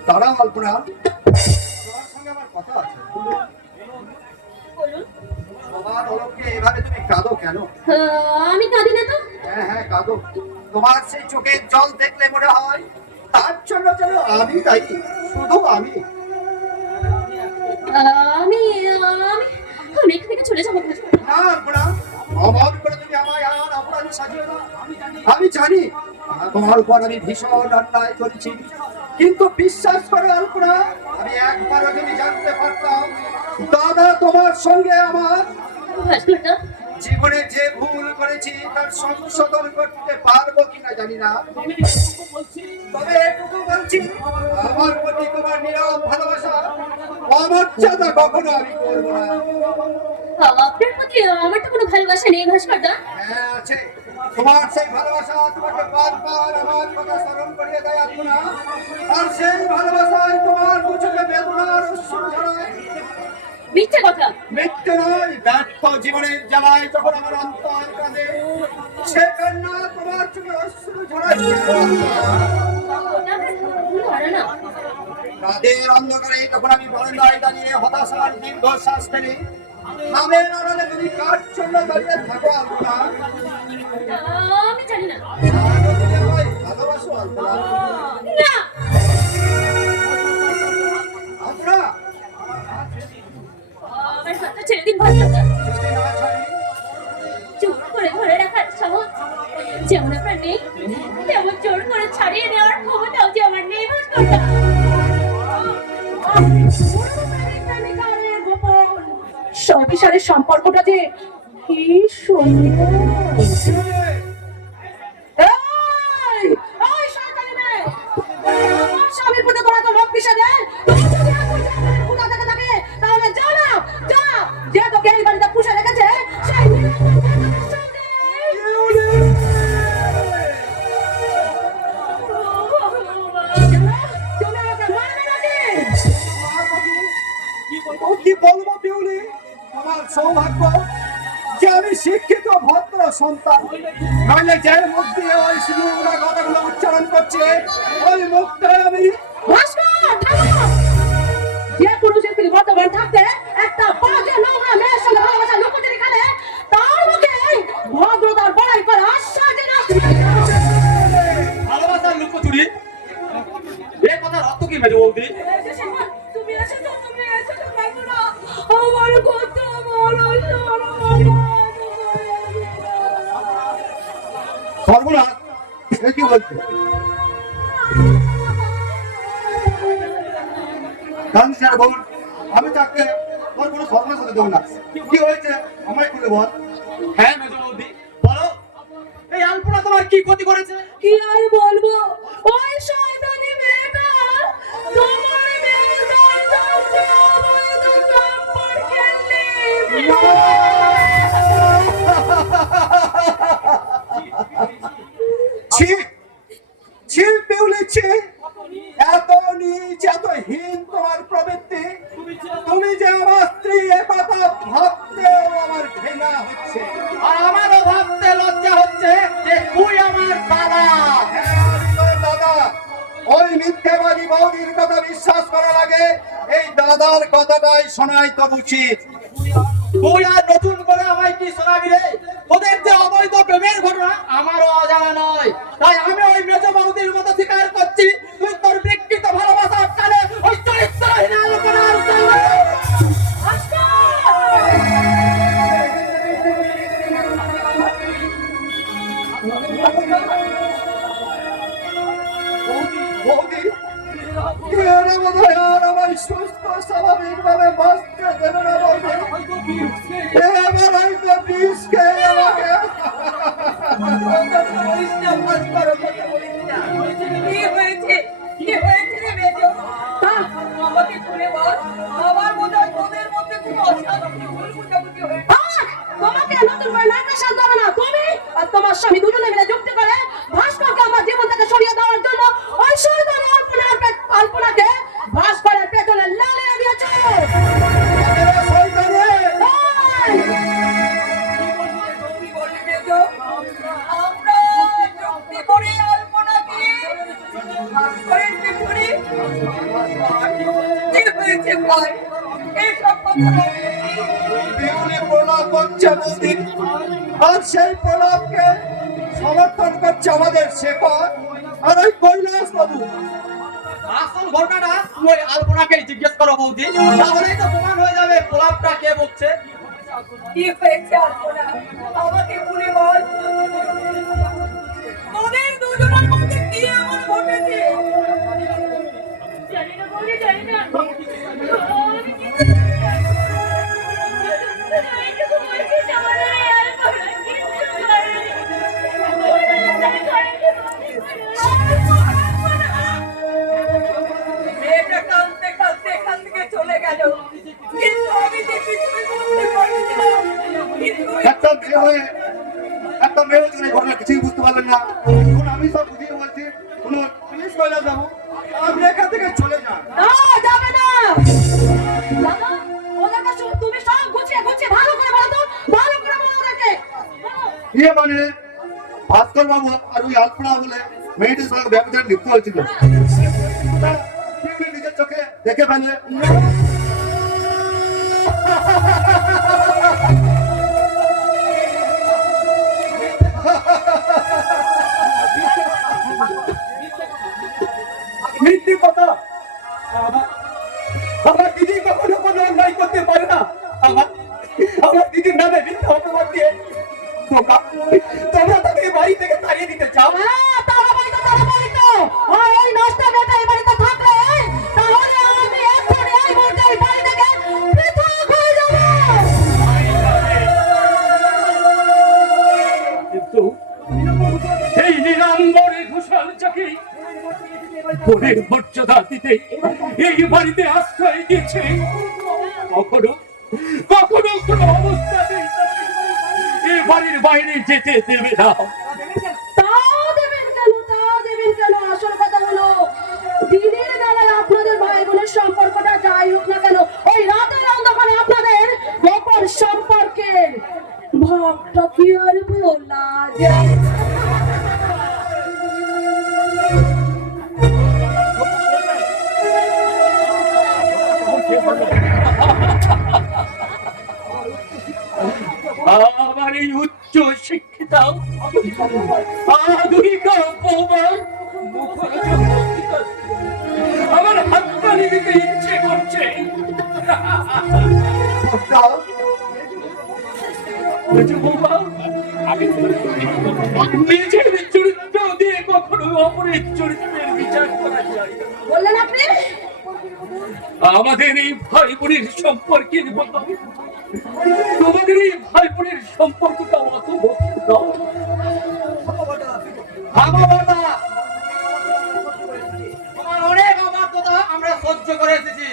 তারা কল্পনা, তোমার সঙ্গে আমার কথা আছে। তোমার অলকে এভাবে তুমি কাঁদো কেন? আমি কাঁদি না তো। হ্যাঁ হ্যাঁ কাঁদো। তোমার সেই চোখের জল দেখলে মনে হয় তার জন্য যেন আমি দায়ী, শুধু আমি। আমি আমি এখান থেকে চলে যাবো। না কল্পনা, অমন করে তুমি আমায় আর অপরাধী সাজিও না। আমি জানি তোমার উপর আমি ভীষণ অন্যায় করেছি, কিন্তু বিশ্বাস করে কল্পনা, আমি একবারও যদি জানতে পারতাম দাদা তোমার সঙ্গে আমার জীবনে যে ভুল করেছি তার সংশোধন করতে পারবো কিনা জানি না, তবে এটুকু বলছি, আমার প্রতি তোমার নীরব ভালোবাসা অমর্যাদা কখনো আমি করবো না। আপনার প্রতি আমার তো কোনো ভালোবাসা নেই ভাস্করদা। হ্যাঁ আছে, তোমার সেই ভালোবাসা তোমাকে বারবার আমার কথা স্মরণ করিয়ে দেয় আত্মনা, আর সেই ভালোবাসায় তোমার চোখে বেদনার অশ্রু ঝরায়। মিথ্যে কথা। মৃত্যু নয়, ব্যর্থ জীবনের জ্বালায় যখন আমার অন্তর কাঁদে, সে কান্না তোমার চোখে অশ্রু ঝরায়। রাতের অন্ধকারে যখন আমি বারান্দায় দাঁড়িয়ে হতাশার দীর্ঘশ্বাস ফেলি, নামের আড়ালে যদি কাঠ জন্য দাঁড়িয়ে থাকো আলপনা, আমি জানি না। ভালোবাসো আলপনা? না। আলপনা, আমার হাতটা ছেড়ে দিন ভাস্করদা। যদি না ছাড়ি, জোর করে ধরে রাখার সাহস যেমন আপনার নেই, তেমন জোর করে ছাড়িয়ে নেওয়ার ক্ষমতাও যে আমার নেই ভাস্করদা। সবিসারের সম্পর্কটা যে কি সুন্দর। এই, এই শয়তানি মেয়ে, আমার স্বামীর প্রতি তোরা তো লোভ কিসে রে? তোর যদি এখন ক্ষুধা থেকে থাকে, তাহলে যা না, যা, যে তোকে এই বাড়িতে পুষে রেখেছে, সেই নিরাপদ সঙ্গে। তুমি আমাকে মারবে নাকি? ও কি বলবো পিউলি, আমার সৌভাগ্য যে আমি শিক্ষিত ভদ্র সন্তান, নইলে যে মুখ দিয়ে ওই শিশুরা কথাগুলো উচ্চারণ করছে ওই মুখটা আমি ভাস্কর, থামো! যে পুরুষের স্ত্রী বর্তমান থাকতে একটা বাজে নোংরা মেয়ের সঙ্গে ভালোবাসা লুকোচুরি খেলে, তার মুখে এই ভদ্রতার বড়াই করা আশ্চর্য না। ভালোবাসার লুকোচুরি, এই কথার অর্থ কি মেজো বৌদি? তুমি এসেছো বাবুরা, আমার কথা বলো, সর্বনাশ, এ কি বলছে? কান্দিস না বোন, আমি তাকে তোর কোনো সর্বনাশ হতে দেবো না। কি হয়েছে আমায় খুলে বল। হ্যাঁ মেজো বৌদি, বলো এই আলপনা তোমার কি ক্ষতি করেছে? কি আর বলবো, ওই শয়তানি মেয়েটা তোমার মেয়ের দরজাতে অবৈধ কাপড় খেললে। ছি ছি পিউলি ছি, এত নীচ এত হীন তোমার প্রবৃত্তি। তুমি যে আমার স্ত্রী এ কথা ভাবতেও আমার ঘৃণা হচ্ছে, আর আমারও ভাবতে লজ্জা হচ্ছে যে তুই আমার দাদা। হ্যাঁ, আমি তোর দাদা। ওই মিথ্যেবাদী বৌদির কথা বিশ্বাস করা লাগে, এই দাদার কথাটাই শোনাই তো উচিত। তুই আর নতুন করে আমায় কি শোনাবি রে? ওদের যে অবৈধ প্রেমের ঘটনা আমারও অজানা নয়, তাই আমি ওই মেজো বৌদির মতো স্বীকার করছি তুই তোর বিকৃত ভালোবাসার টানে ওই চরিত্রহীন আলোচনার সঙ্গে। বৌদি, এরা বোধহয় আর আমায় সুস্থ স্বাভাবিকভাবে বাঁচতে দেবে না বৌদি। এবার হয়তো বিষ খেয়ে আমাকে কি হয়েছে? কি হয়েছে রে মেজো? আমাকে খুলে বল। আমার বোধহয় তোদের মধ্যে কোনো অশান্তি ভুল বুঝাবুঝি হয়েছে। তোমাকে নতুন করে নায়িকা সাজতে হবে না। তুমি আর তোমার স্বামী দুজনে মিলে যুক্তি করে ভাস্করকে আমার জীবন থেকে সরিয়ে দেওয়ার জন্য ওই শয়তান আলপনাকে ভাস্করের পেছনে লালিয়ে দিয়েছে। পিউলি প্রলাপ করছে বৌদি, আর সেই প্রলাপকে সমর্থন করছে আমাদের শেখর আর ওই কৈলাস বাবু। আসল ঘটনাটা ওই আলপনাকেই জিজ্ঞেস করো বৌদি, তাহলেই তো প্রমাণ হয়ে যাবে গোলাপটা কে বলছে। কি হয়েছে আলপনা? আমাকে খুলে বল। তোদের দুজনের মধ্যে কি এমন ঘটেছে? জানি না বলে, জানি না। মেয়েটা কাঁদতে কাঁদতে এখান থেকে চলে গেল, কিন্তু আমি যে কিছুই বুঝতে পারছি না। একটা মেয়ে হয়ে চলে ঘটনা কিছুই বুঝতে পারলেন না। এখন আমি সব বুঝিয়ে বলছি, কোনো পুলিশ কৈলাস বাবু, আপনি এখান থেকে চলে যান। না, যাবে না। দাদা, ওদেরকে তুমি সব গুছিয়ে গুছিয়ে ভালো করে বলো তো, ভালো করে বলো ওদেরকে। ইয়ে মানে ভাস্কর বাবু আর ওই আলপনা বলে মেয়েটির সঙ্গে ব্যবধান লিপ্ত হয়েছিল। তা পিউলি নিজের চোখে দেখে ফেলে। মিথ্যে কথা, আমার দিদি কখনো কোনো অন্যায় করতে পারে না। আমার দিদির নামে মিথ্যা অপবাদ দিয়ে তোমরা তাকে বাড়ি থেকে তাড়িয়ে দিতে চাও। তারা বলতো, আর ওই নষ্ট মেয়েটা এই বাড়িতে থাকলে, তাহলে আমি এক্ষুনি এই মুহূর্তে এই বাড়ি থেকে পৃথক হয়ে যাবো। এই নিরাম্বরে ঘোষাল চাকি পরের মর্যাদা দিতে এই বাড়িতে আশ্রয় দিয়েছে। কখনো কখনো কোনো অবস্থাতেই তাকে এ বাড়ির বাইরে যেতে দেবে না। তাও দেবেন কেন, তাও দেবেন কেন? আসল কথা হলো দিনের বেলায় আপনাদের ভাই বোনের সম্পর্কটা যাই হোক না কেন, ওই রাতের অন্ধকারে আপনাদের গোপন সম্পর্কের ভাবটা কি আর বলা যায়? আমার এই উচ্চ শিক্ষিত আধুনিক বৌমার মুখরোচক আমার হাততালি দিতে ইচ্ছে করছে। বৌমা, নিজের চরিত্র দিয়ে কখনো অপরের চরিত্রের বিচার করা যায় না। বললেন আপনি? আমাদের এই ভাই বোনের সম্পর্কের মতো তোমাদের এই ভাই বোনের সম্পর্কটা অত তোমার অনেক অবাধ্যতা আমরা সহ্য করে এসেছি,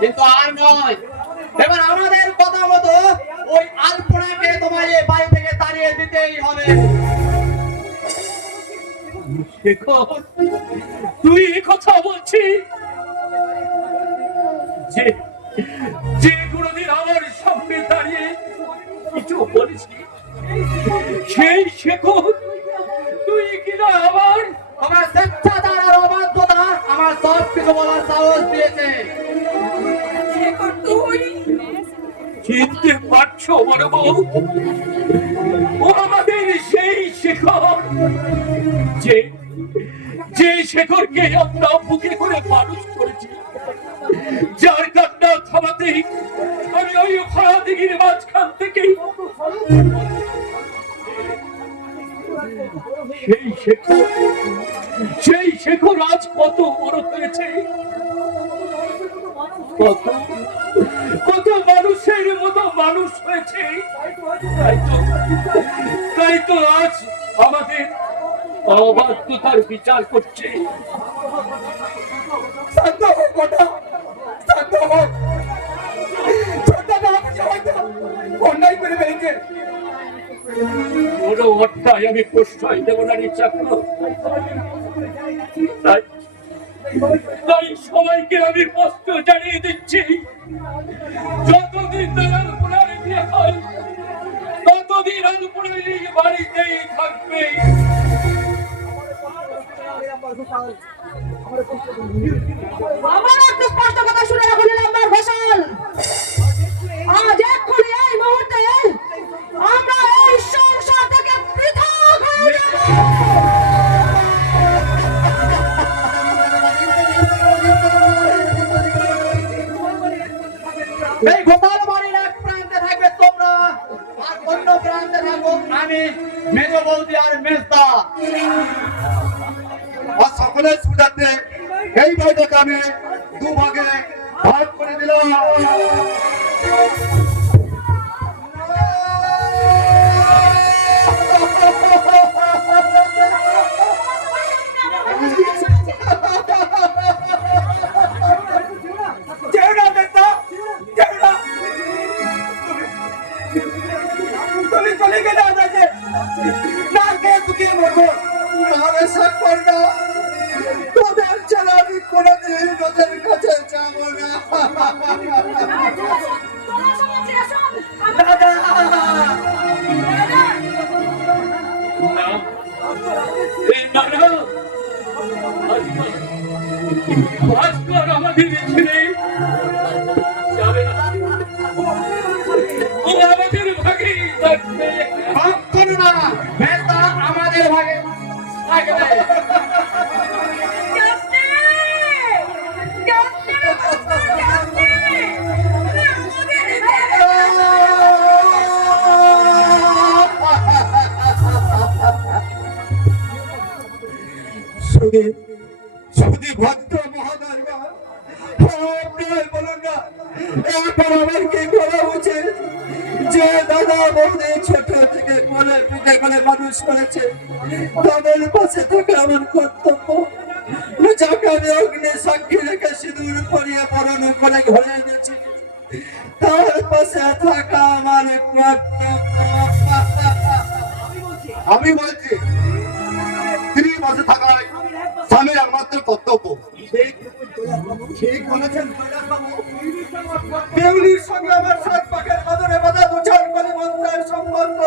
কিন্তু আর নয়। এবার আমাদের কথা মতো ওই আলপনাকে তোমার এই বাড়ি থেকে তাড়িয়ে দিতেই হবে। তুই এই কথা বলছিস যে যে কোনদিন আমার সামনে দাঁড়িয়ে কিছু বলেছি সেই শেখর তুই কিনা আমার তোমার স্বেচ্ছাচার আর অবাধ্যতা আমার সব কিছু বলার সাহস দিয়েছে। চিনতে পারছো বড় বউ? ও আমাদের সেই শেখর যে যে শেখরকে আমরা বুকে করে মানুষ করেছি, যার কান্না থামাতেই আমি ওই খরা দিঘির মাঝখান থেকেই সেই শেখর আজ কত বড় হয়েছে, কত মানুষের মতো মানুষ হয়েছে। তাই তো আজ আমাদের অবাধ্যতার বিচার করছে। শান্ত হোক কথা, শান্ত হোক। ছোটটা আপনি হয়তো অন্যায় করে ফেলেছেন। কোনো অর্থায় আমি প্রশ্রয় দেব না রে চাকর। তাই সবাইকে আমি স্পষ্ট জানিয়ে দিচ্ছি, যতদিন আলপনার বিয়ে হয় ততদিন আলপনার এই বাড়িতেই থাকবে। আমার একটু স্পষ্ট কথা শুনে রাখুন নাম্বার ঘোষাল। আজ এক্ষুনি এই মুহূর্তে আমরা এই সংসার থেকে পৃথক হয়ে যাব। এই গোপাল বাড়ির এক প্রান্তে থাকবে তোমরা, আর অন্য প্রান্তে থাকবো আমি, মেজ বৌদি আর মেজদা। আর সকলের সুবিধার্থে এই বাড়িটাকে আমি দুভাগে ভাগ করে দিলাম। তুমি চলে গেলে আমাকে না কে তুকিয়ে মরবো। তোদের ছাড়া আমি কোনোদিন তোদের কাছে যাবো না। দাদা ভাস্কর আমাদের ছেলে যাবে না, ও আমাদের ভাগেই থাকবে। ভাগ করো না, মেজদা আমাদের ভাগে থাকবে। যদি ভদ্র মহোদয় আপনার বলুন না, এরপর আমার কি করা উচিত? যে দাদা বৌদি ছোট থেকে কোলে পিঠে করে মানুষ করেছে তাদের পাশে থাকা আমার কর্তব্য। যাকে আমি অগ্নি সাক্ষী রেখে সিঁদুর পরিয়ে বরণ করে ঘরে এনেছি তার পাশে থাকা আমার কর্তব্য। আমি বলছি স্ত্রীর পাশে থাকায় স্বামীর একমাত্র কর্তব্য। ঠিক বলেছেন কৈলাসবাবু। দেউলির সঙ্গে আমার সাত পাখের বাদরে বাধা দুচার করে মন্ত্রের সম্পর্ক।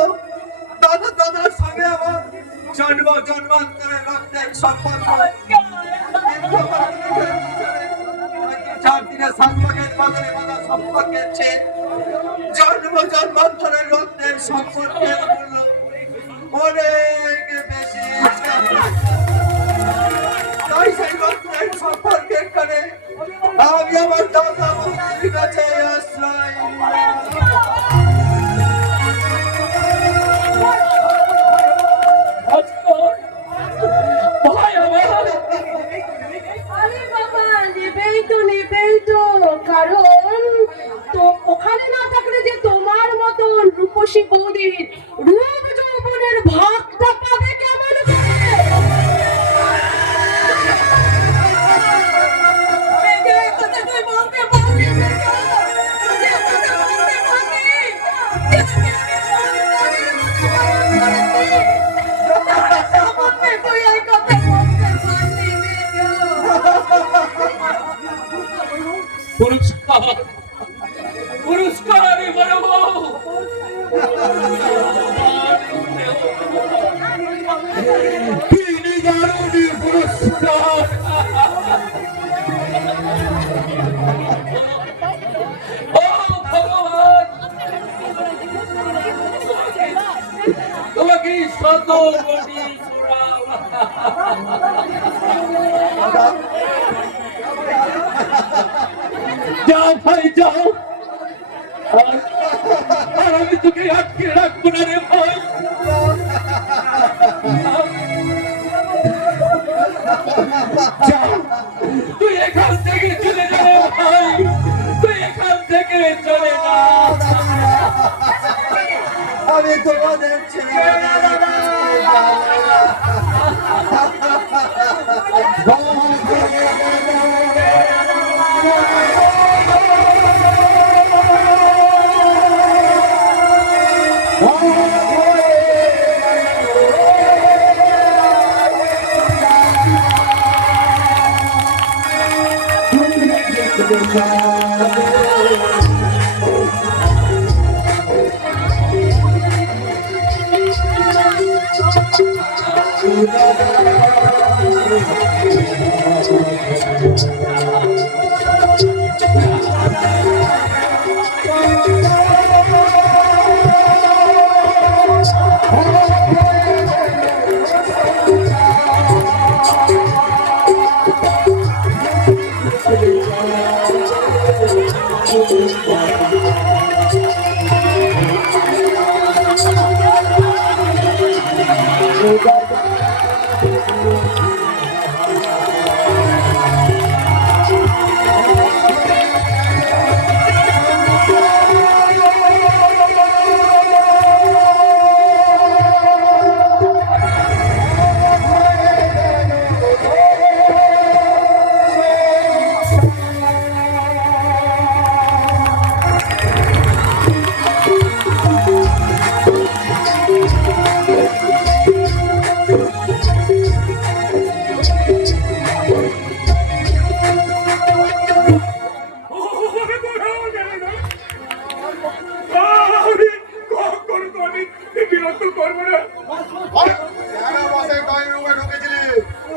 দাদার সঙ্গে আমার জন্মান্তরের রক্তের সম্পর্ক। চার দিনে সাত পাখের বাদরে বাধা সম্পর্কের চেয়ে জন্মান্তরের রক্তের সম্পর্কের মূল্য অনেক বেশি। তাই সেই রক্তের সম্পর্কের কারণে আমি আমার দাদা বৌদির কাছে আশ্রয় আরে বাবা, নেবেই তো, কারণ তো ওখানে না থাকলে যে তোমার মতন রূপসী বৌদির রূপ যৌবনের ভাগটা পাবে কেমন করে? পুরস্কার আমি বলবো তিনি দারুণী পুরস্কার। ও ভগবান, তোমাকে শত কোটি যাও ভাই যাও, আর আমি তোকে আটকে রাখবো না রে ভাই। তুই এখান থেকে চলে যা রে ভাই, তুই এখান থেকে চলে যা। আমি তোমাদের ছেলে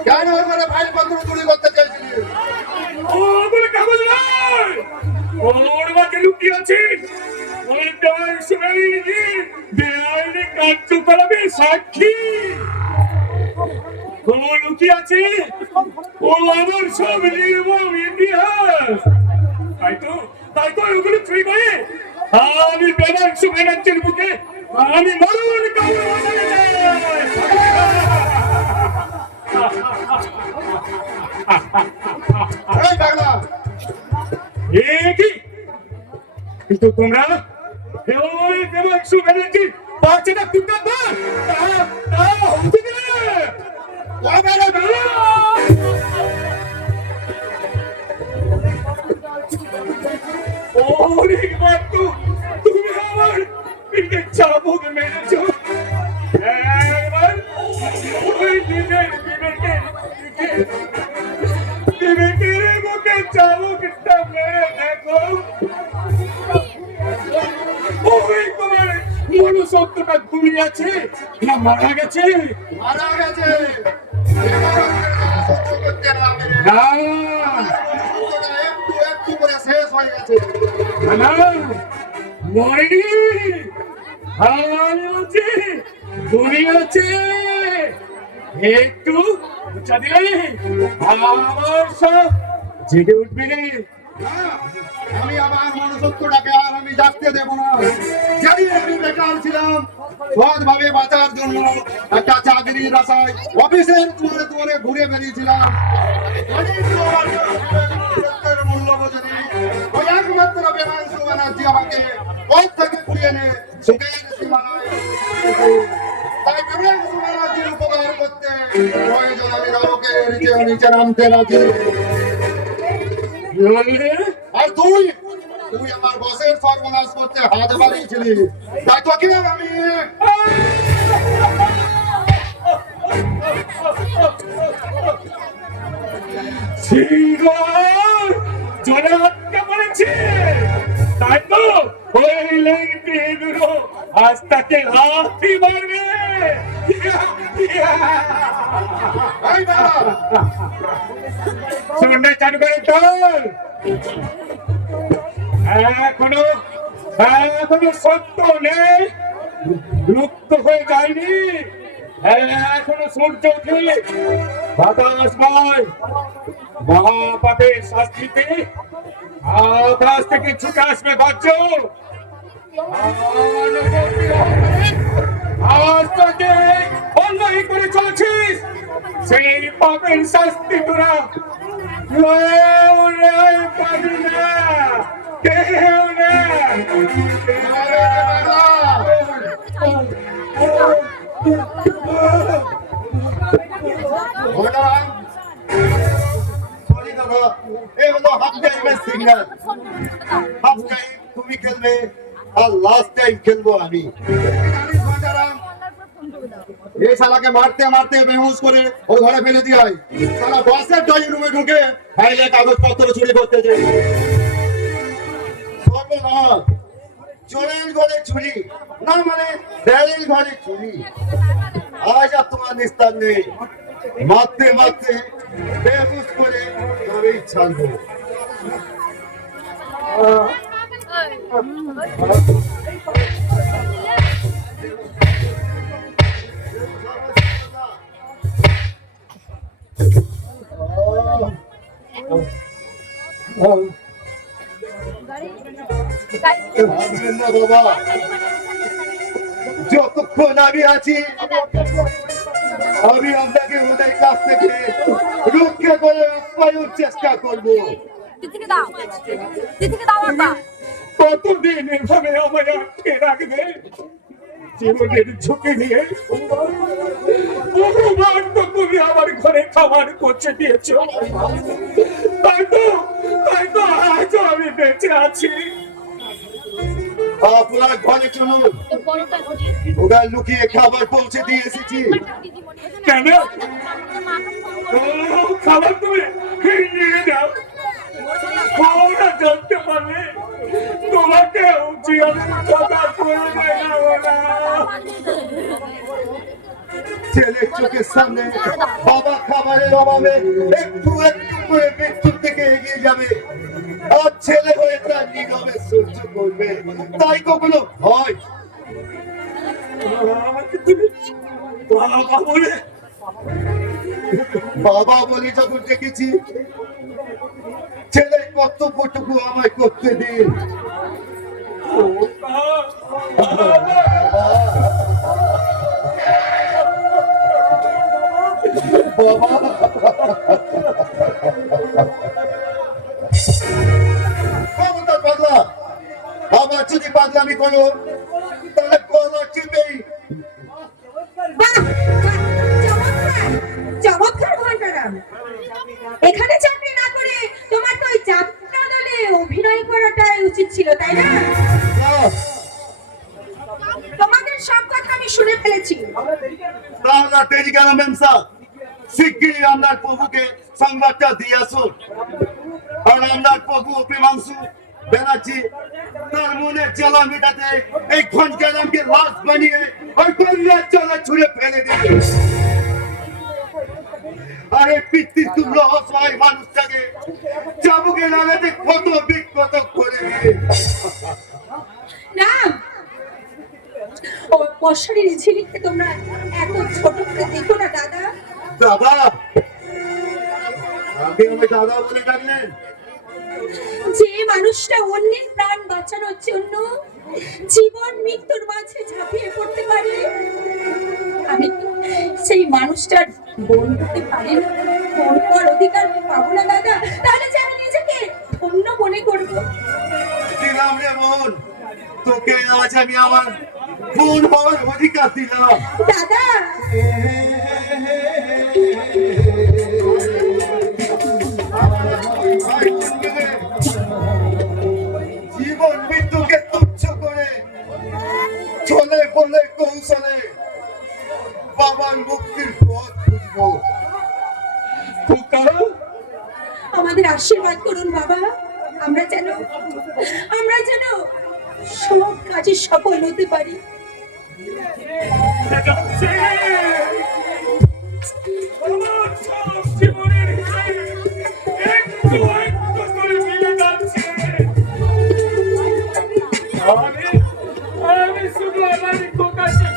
কেন ওখানে ফাইল পত্র চুরি করতে চাইছিলি? ওগুলো কাগজ নয়, ওর মাঝে লুকিয়ে আছে ওই দেওয়ার শুনানি বেআইনি কার্যকলাপের সাক্ষী। ও লুকিয়ে আছে ও আমার সব নির্মম ইতিহাস। তাই তো ওগুলো চুরি করে আমি বেনারস ব্যানার্জির বুকে আমি মরণ কাউর বসাতে চাই। এই পাগলা, কি কিন্তু তোমরা ওই ঘুমিয়েছে না মারা গেছে? মারা গেছে। সহ্য করতে হবে। না একটু একটু করে শেষ হয়ে গেছে। না মরিনি, আছে ঘুমিয়েছে। একটু উঁচা দিলে আমার সব জেগে উঠবি। না, আমি আমার মনুষ্যত্বটাকে আর আমি জাগতে দেব না। যেদিন আমি বেকার ছিলাম সৎভাবে বাঁচার জন্য একটা চাকরির আশায় অফিসের দুয়ারে দুয়ারে ঘুরে বেরিয়েছিলাম। সেদিন তো আমার মনুষ্যত্বের মূল্য বোঝেনি। ওই একমাত্র বেমাংশু ব্যানার্জি আমাকে পথ থেকে ঘুরিয়ে এনে সুখের সীমানায় তাই বেমাংশু ব্যানার্জির উপকার করতে প্রয়োজন আমি নরকের নিচে নামতে রাজি। কি বললে? আর তুই আমার বসের সর্বনাশ করতে হাত বাড়িয়েছিলি, তাই তোকে আমি জলে আটকে পড়েছে, তাই তো ওই লেগটি দুটো আজ তাকে লাথি মারবে। এই বাবা, শুনলে চালু করে চল। এখনো এখনো সত্য নেই, লুপ্ত হয়ে যায়নি। এখনো সূর্য উঠে বাতাস নয়, মহাপাপের শাস্তিতে আকাশ থেকে ছুটে আসবে বজ্র। আজ তোকে অন্যায় করে চলছিস, সেই পাপের শাস্তি তোরা কেউ নেই পাবি না, কেউ নেই। সরি দাদা, এই হলো হাফ টাইমের সিগন্যাল। হাফ টাইম তুমি খেলবে আর লাস্ট টাইম খেলবো আমি। জানিস ঘন্টারাম, এই শালাকে মারতে মারতে বেহুশ করে ওই ঘরে ফেলে দিয়ে হয়। শালা বসের ড্রয়িং রুমে ঢুকে ফাইলে কাগজপত্র চুরি করতে চাই। সর্বনাশ, চোরের ঘরে চুরি না মানে ব্যারের ঘরে চুরি। আজ আর তোমার নিস্তার নেই, মারতে মারতে বেহুশ করে তবেই ছাড়বো। ভাববেন না বাবা, যতক্ষণ আমি আছি আমি আপনাকে ওদের কাছ থেকে রক্ষা করে আপ্যায়ন চেষ্টা করবো। কতদিন এভাবে আমায় আটকে রাখবে? জীবনের ঝুঁকি নিয়ে বহুবার তো তুমি আমার ঘরে খাবার পৌঁছে দিয়েছ, তাই তো আজও আমি বেঁচে আছি। আপনার ঘরে চলুন, ওরা লুকিয়ে খাবার পৌঁছে দিয়ে এসেছি। কেন? ও, খাবার তুমি নিয়ে যাও, ওরা জানতে পারবে তোমাকে কথা করবে না ওরা। ছেলের চোখের সামনে বাবা খাবারের অভাবে একটু একটু করে মৃত্যুর দিকে এগিয়ে যাবে, আর ছেলে হয়ে তার নীরবে সহ্য করবে, তাই কখনো হয়? আমাকে তুমি বাবা বলে যখন দেখেছি, ছেলের কর্তব্যটুকু আমায় করতে দিন। বাবা, ক্ষমতা পাগলা, আবার যদি পাগলামি করো তাহলে গলা টিপেই। বাহ, বাহ, চমৎকার, চমৎকার ঘন্টারাম। এখানে চাকরি না করে তোমার তো ওই যাত্রা দলে অভিনয় করাটাই উচিত ছিল, তাই না? তোমাদের সব কথা আমি শুনে ফেলেছি। তাহলে দেরি কেন মেমসা? শিগগিরই আপনার প্রভুকে সংবাদটা দিয়ে আসুন, আর আপনার প্রভু অপিমাংসু ব্যানার্জি তার মনের জ্বালা মেটাতে এই ঘন্টারামকে লাশ বানিয়ে ওই গঙ্গার জলে ছুঁড়ে ফেলে দিবে। আরে পিতৃ তুল্য অসহায় মানুষটাকে চাবুকে লাগাতে কত বিক্ষত করে দিবে। না, ও মশারির ঝিলিককে তোমরা এত ছোট করে দেখো না দাদা। দাদা, আগে আমি দাদা বলে ডাকলেন? যে মানুষটা অন্যের প্রাণ বাঁচানোর জন্য জীবন মৃত্যুর মাঝে ঝাঁপিয়ে পড়তে পারে, আমি সেই মানুষটার বোন হতে পারি না, বোন হওয়ার অধিকার পাবো না দাদা? তাহলে যে আমি নিজেকে ধন্য মনে করবো। দিলাম রে বোন, তোকে আজ আমি আমার বোন হওয়ার অধিকার দিলাম। দাদা, জীবন মৃত্যুকে তুচ্ছ করে চলে বলে কৌশলে বাবার মুক্তির পথ খুঁজবো। আমাদের আশীর্বাদ করুন বাবা, আমরা যেন সব কাজে সফল হতে পারি। যাচ্ছে আমার সব জীবনের হিসেব একটু একটু করে মিলে যাচ্ছে। আমি শুধু আমার খোকাকে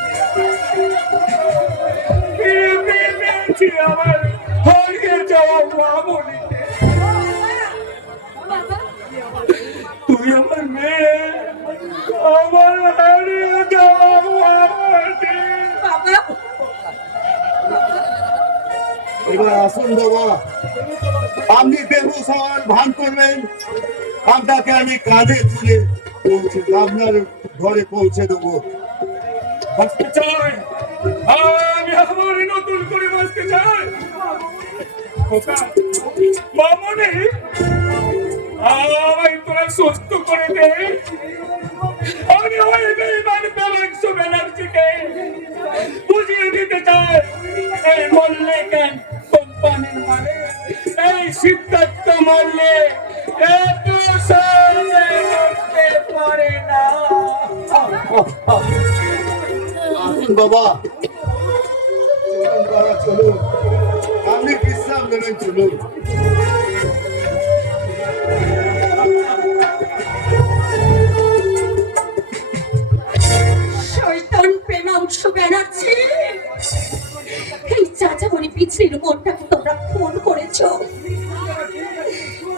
ফিরে পেয়েছি আমার হারিয়ে যাওয়া মামনিকে। তুই আমার মেয়ে, আমার হারিয়ে যাওয়া মামনি। বাবা, এবার আসুন বাবা, আপনি বেহুশ হওয়ার ভান করবেন, আপনাকে আমি কাঁধে তুলে আপনার ঘরে পৌঁছে দেবো। বাঁচতে চাই, আমি আমার নতুন করে বাঁচতে চাই। খোকা, মামনি, আমায় তোরা সুস্থ করে দে। আমি ওই বেঈমান বেলাংশ ব্যানার্জিকে বুঝিয়ে দিতে চাই এই মল্লিক কোম্পানির মালিক, এই সিদ্ধার্থ মল্লিক এত সহজে করতে পারে না। আসুন বাবা, চলুন বাবা, চলুন, আপনি বিশ্রাম নেবেন, চলুন। শয়তান প্রেমাংশ ব্যানার্জি, এই চাচামণি পিছলির মনটাকে তোমরা খুন করেছো।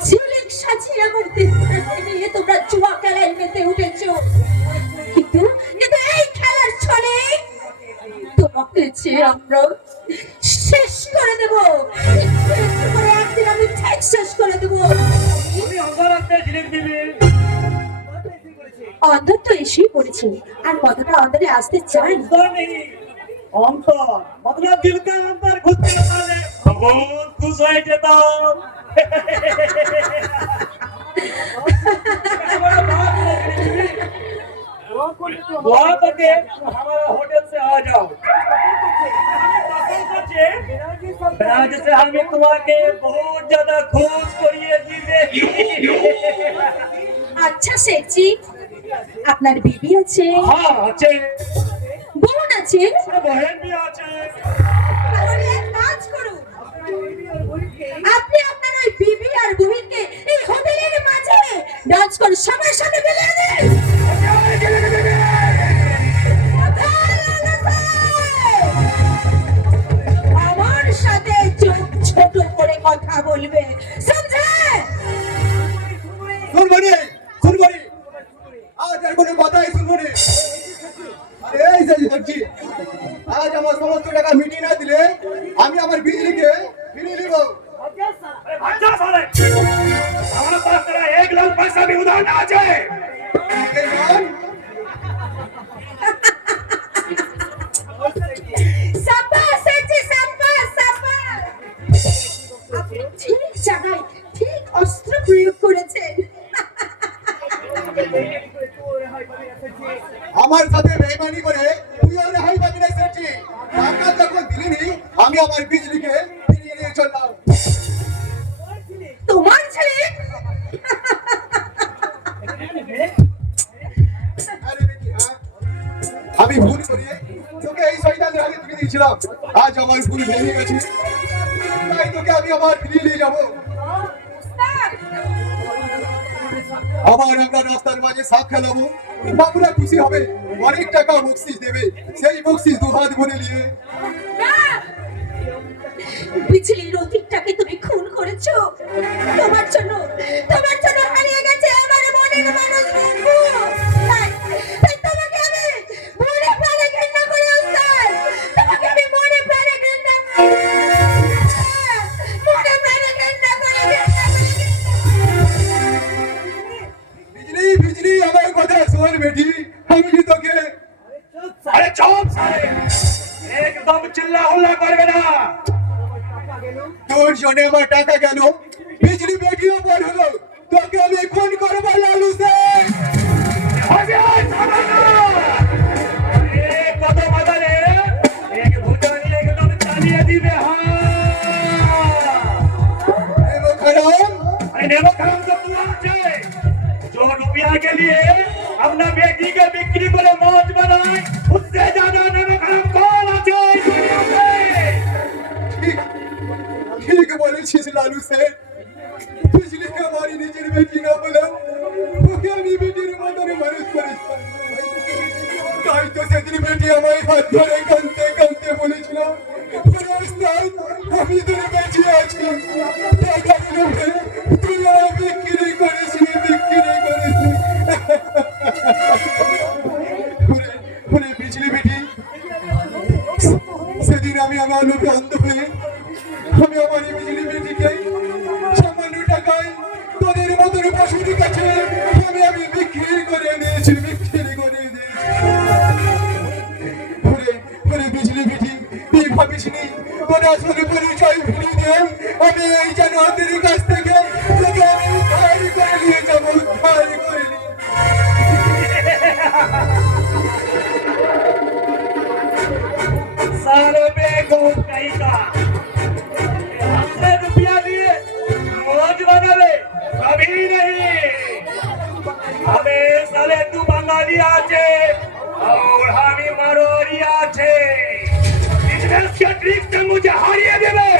ঝিলিক সাজিয়ে আমার দেহটাকে নিয়ে তোমরা জুয়া খেলায় মেতে উঠেছো। কিন্তু এই খেলার ছলে তোমাকে যে আমরা শেষ করে দেবো, একটু একটু করে একদিন আমি ঠিক শেষ করে দেবো। অন্তর তো এসেই পড়েছে, আর কতটা অন্তরে আসতে চাই। অন্তর मतलब दिल का अंतर घुसते साले बहुत खुश হয়ে যেতাম। दुआ करके हमारा होटल से आ जाओ। आज से हम তোমাকে बहुत ज्यादा खुश করিয়ে দিবে। আচ্ছা শেঠজি, আপনার বিবি আছে? হ্যাঁ আছে, বোন আছে? বহেন भी আছে। তাহলে এক কাজ করুন, আপনি আপনার ওই বিবি আর বোনকে এই হোটেলের মাঝে ডান্স করে সবার সামনে মিলিয়ে দিন। আমার সাথে চোখ ছোট করে কথা বলবে, সমঝে? শুনবনি, শুনবনি, আজ আর কোনো কথাই শুনবনি। আরে এই যে দেখছি, আজ আমার সমস্ত টাকা মিটিয়ে না দিলে আমি আমার বিজলিকে ফিরিয়ে নিব। अच्छा साले, हमारे पास तेरा 1 लाख पैसा भी उधार ना आ जाए। সাব্বাস শেঠজি, সাব্বাস, সাব্বাস। আপনি ঠিক জায়গায় ঠিক অস্ত্র প্রয়োগ করেছেন। আমার সাথে বেইমানি করে তুই আর রেহাই পাবি না সেঠজি। টাকা যখন দিলিনি আমি আমার বিজলিকে ফিরিয়ে নিয়ে চললাম। তোমার ছেলে আমি ভুল করিয়ে তোকে এই শয়তানের হাতে তুলে দিয়েছিলাম। আজ আমার ভুল ভেঙে গেছে, তাই তোকে আমি আবার ফিরিয়ে নিয়ে যাবো। আবার আমরা রাস্তার মাঝে সাপ খেলাবো, বাবুরা খুশি হবে, অনেক টাকা বকশিস দেবে। সেই বকশিস দু হাত ভরে নিয়ে বিজলির রফিকটাকে তুমি খুন করেছো। তোমার জন্য হারিয়ে গেছে আমার মনের মানুষ বন্ধু। তাই তোমাকে আমি মনে প্রাণে ঘৃণা করি ওস্তাদ। তোমাকে আমি মনে প্রাণে ঘৃণা করি। মনে প্রাণে ঘৃণা করি। বিজলি বিজলি আমার কথা শোন বেটি, আমি তোকে अरे चुप साले, एकदम चिल्ला हुल्ला करबे ना। তোর জন্য আমার টাকা কেন? বিজলি বেটিও পর হলো, তোকে আমি খুন করবো লালু স্যার। अबे आज साला ना। अरे कतो बदले, एक भूटानी एकदम चालिए दिबे हाँ। नेमो खराम अरे नेमो खराम तो तू आछे, जो रुपया के लिए अपना बेटी के बिक्री करे मौज बनाए, उससे ज्यादा नेमो खराम कौन आछे इस दुनिया में? ঠিক বলেছিস লালু স্যার। বিজলিকে আমার নিজের বেটি না বলে ওকে আমি বেটির মতন মানুষ করেছি। তাই তো সেদিন বেটি আমায় হাত ধরে কাঁদতে কাঁদতে বলেছিল, আমি তোর বেঁচে আছি, টাকার লোভে তুই আমায় বিক্রি করেছিলি। বিজলি বেটি, সেদিন আমি আমার লোভে অন্ধ হয়ে আমি আমার এই বিজলি বেটিকে সামান্য টাকায় তোদের মতন পশুর কাছে আমি বিক্রি করে দিয়েছি। বিজলি বেটি, তুই ভাবিসনি তোর আসলে পরিচয় ভুলে দেয় আমি এই জানোয়ারদের কাছ থেকে তোকে আমি উদ্ধার করে নিয়ে যাবো, উদ্ধার করে নিয়ে। सारे बेवकूफ कहीं का हमसे रुपया लिए मौज बना ले, कभी नहीं। हमें साले तू बंगाली आछे और हमी मरोरी आछे, बिजनेस के ट्रिक से मुझे हारिए देवे,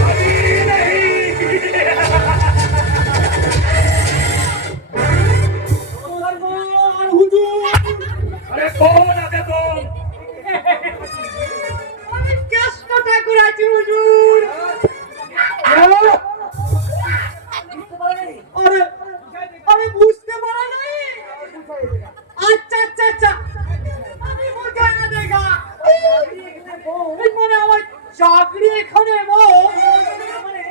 कभी नहीं। अरे कौन आते तुम? আমি কেষ্ট ঠাকুর আছি হুজুর। আরে আরে বুঝতে পারা নাই। আচ্ছা আচ্ছা আচ্ছা, আমি বুঝাই না দেখা। এই মানে আমার চাকরি এখানে এই না মানে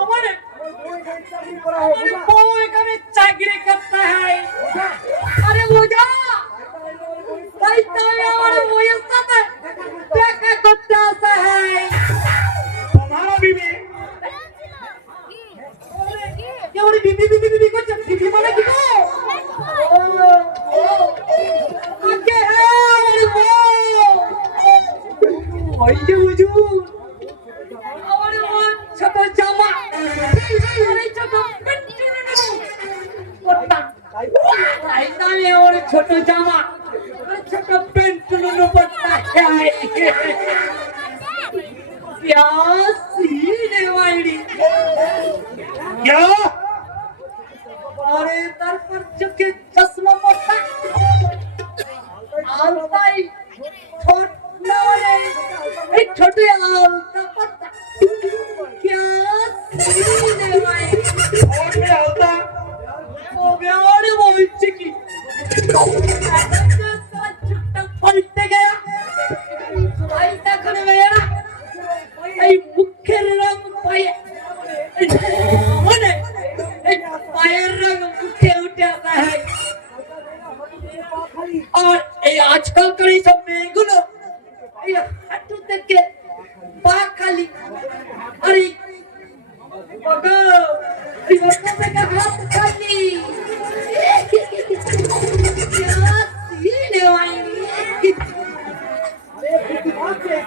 हमारे बहू এখানে চাকরি করতে হয়। আরে বুঝা তাই তাই আমার বউয়ের সাথে দেখা করতে আসা হয়। तुम्हारा बीवी কেউ বিবি বিবি বিবি করছে, বিবি মানে কি গো? আগে হ্যাঁ আমার বউ। ওই যে হুজুর আমার বউ ছোট জামা আরে ছোট প্যান্ট পরতাম। তাই তাই আমার ছোট জামা ছোট প্যান্ট নুনু পরতা হয়। प्यासी देवाड़ी क्या? अरे तारपर चुके चश्मा पड़ता आलताई छोट ना वाले एक छोटे आलता पड़ता क्या सी देवाड़ी और में होता ओ प्यार बोल चिकी छुट्टा पलट गया आई तक ने मेरा এই মুখের রং পায়ে মানে এই পায়ের রং উঠে উঠে আসা হয়। আর এই আজকালকার এই সব মেয়েগুলো এই হাঁটু থেকে পা খালি আর এই বাবা এই হাঁটু থেকে হাত খালি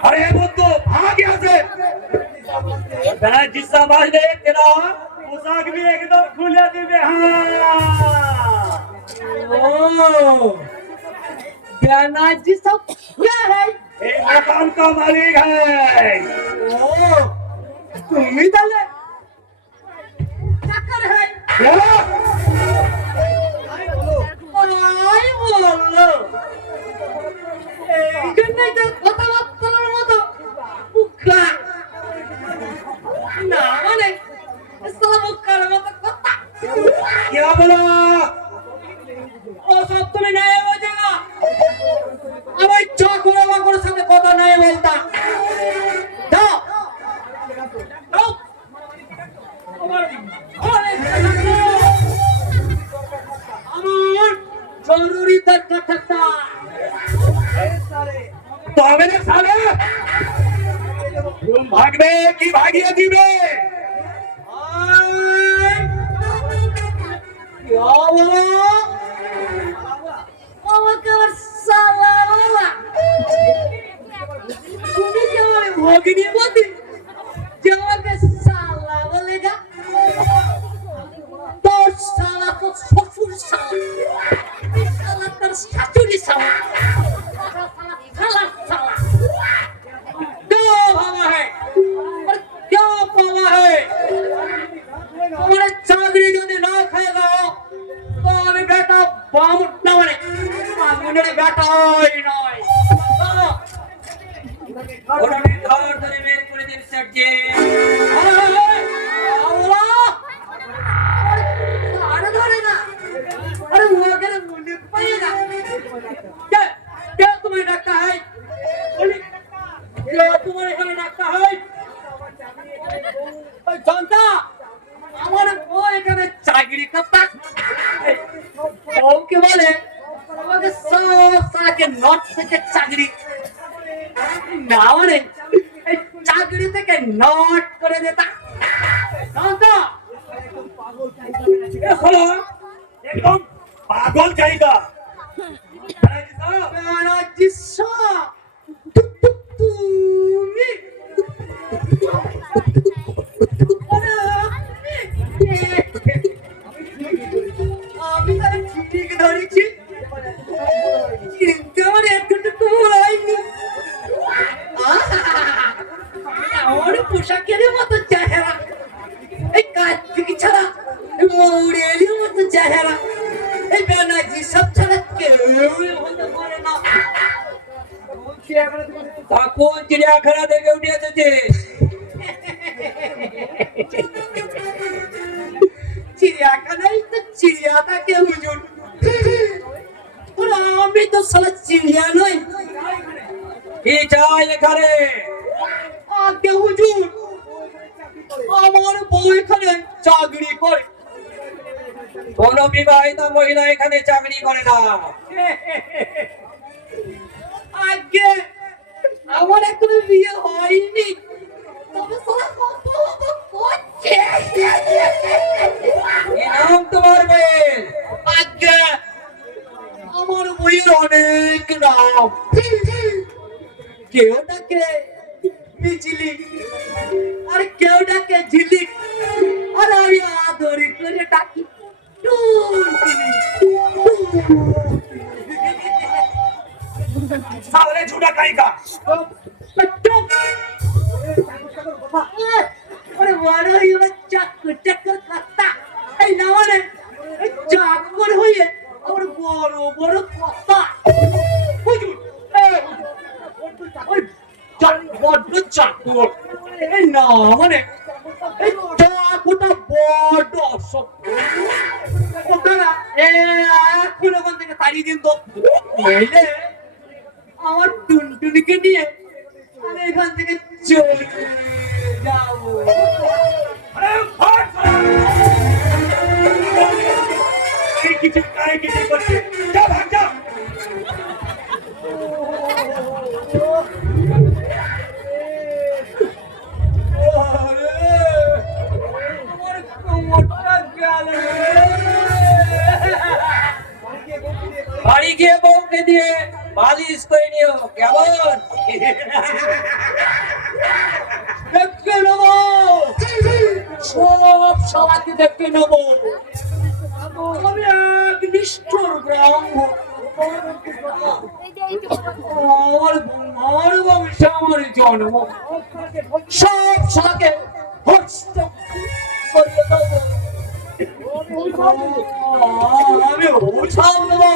अरे वो तो भाग यहाँ से। मैं जिसका बाज दे तेरा पोशाक भी एकदम खुले दिवे हाँ। ও बैनर्जी साहब क्या है? ये मकान का मालिक है। ओ तुम्ही त्याले चक्कर है क्या? काय बोललो এইখানে যে কথাবার্তার মতো মুখা না মানে সালা মুখার মতো কথা क्या बोला? ও সব তুমি নাই বোঝেনা আমার চকরে বাকরের সাথে কথা নাই বলতা দাও দাও আমার জরুরি দরকার থাকতা तो हमें साले तुम भागने की भागिए जीवे। আমাকে আবার সালা বলা তুমি কি আমার ভগিনী বলতে যে আমাকে সালা বলেগা তোর সালা তো শ্বশুর সালা এই সালা তোর শাশুড়ি সালা साला साला क्यों भावा है और क्यों पावा है तुम्हारे चाकरी यदि ना खाएगा तो हमें बेटा बाम उठना बने मेरे बेटा ही नहीं उन्होंने घर धरे मेरे पूरे दिन सेट के अरे धरे ना अरे वो अगर मुंडे पाएगा क्या क्या तुम्हें डरता है क्या तुम्हारे एखाने डरता है जानता हमारे वो एखाने चाकरी करता वो के बोले আমাকে সাকে নট থেকে চাকরি না মানে এই চাকরি থেকে নট করে দেতা জানতো ये साला एकदम पागल जाएगा। Benarji साहब তুমি আমি তার ঠিক ধরেছি চিন্তা আমার একটু হয়নি আমার পোশাকের মতো চেহারা এই কার্তিক ছাড়া মৌরের মতো চেহারা এই ব্যানার্জি সব ছাড়া কেউ হতে পারে না তখন চিড়িয়াখানা থেকে উঠে এসেছে চিড়িয়াখানায় তো চিড়িয়া থাকে হুজুর আমি তো সালা চিড়িয়া নই কি চাই এখানে আগে হুজুর আমার বউ এখানে চাকরি করে কোন বিবাহিতা মহিলা এখানে চাকরি করে না আগে আমার এখনো বিয়ে হয়নি তবে সালা কত করছে কি নাম তোমার বউয়ের আগে আমার বউয়ের অনেক নাম কেউ ডাকে বিজলি আর কেউ ডাকে ঝিলিক আর আমি আদরি করে ডাকি साले झूठा कहीं का। ওরে বড় হইয়া চাকর চাকর কথা এই না মানে চাকর হইয়ে আমার বড় বড় কথা হুজুর ওই বড় চাকর এই না মানে এই চাকরটা বড় অসভ্য ওটা এখন ওখান থেকে তাড়িয়ে দিন তো নইলে আমার টুনটুনিকে নিয়ে আমি এখান থেকে চলে যাবো अरे भाग साला। किसी काय किसी करके जा भाग जा। আমার কোমরটা গেল বাড়ি গিয়ে বউকে দিয়ে মালিশ করে নিও কেমন দেখে নেবো সব সবাইকে দেখে নেবো আমি এক নিষ্ঠুর ব্রাহ্মণ আমার বংশে আমার জন্ম, সব শাকে হস্ত করিয়ে দেবো। আমি ওসব দেবো।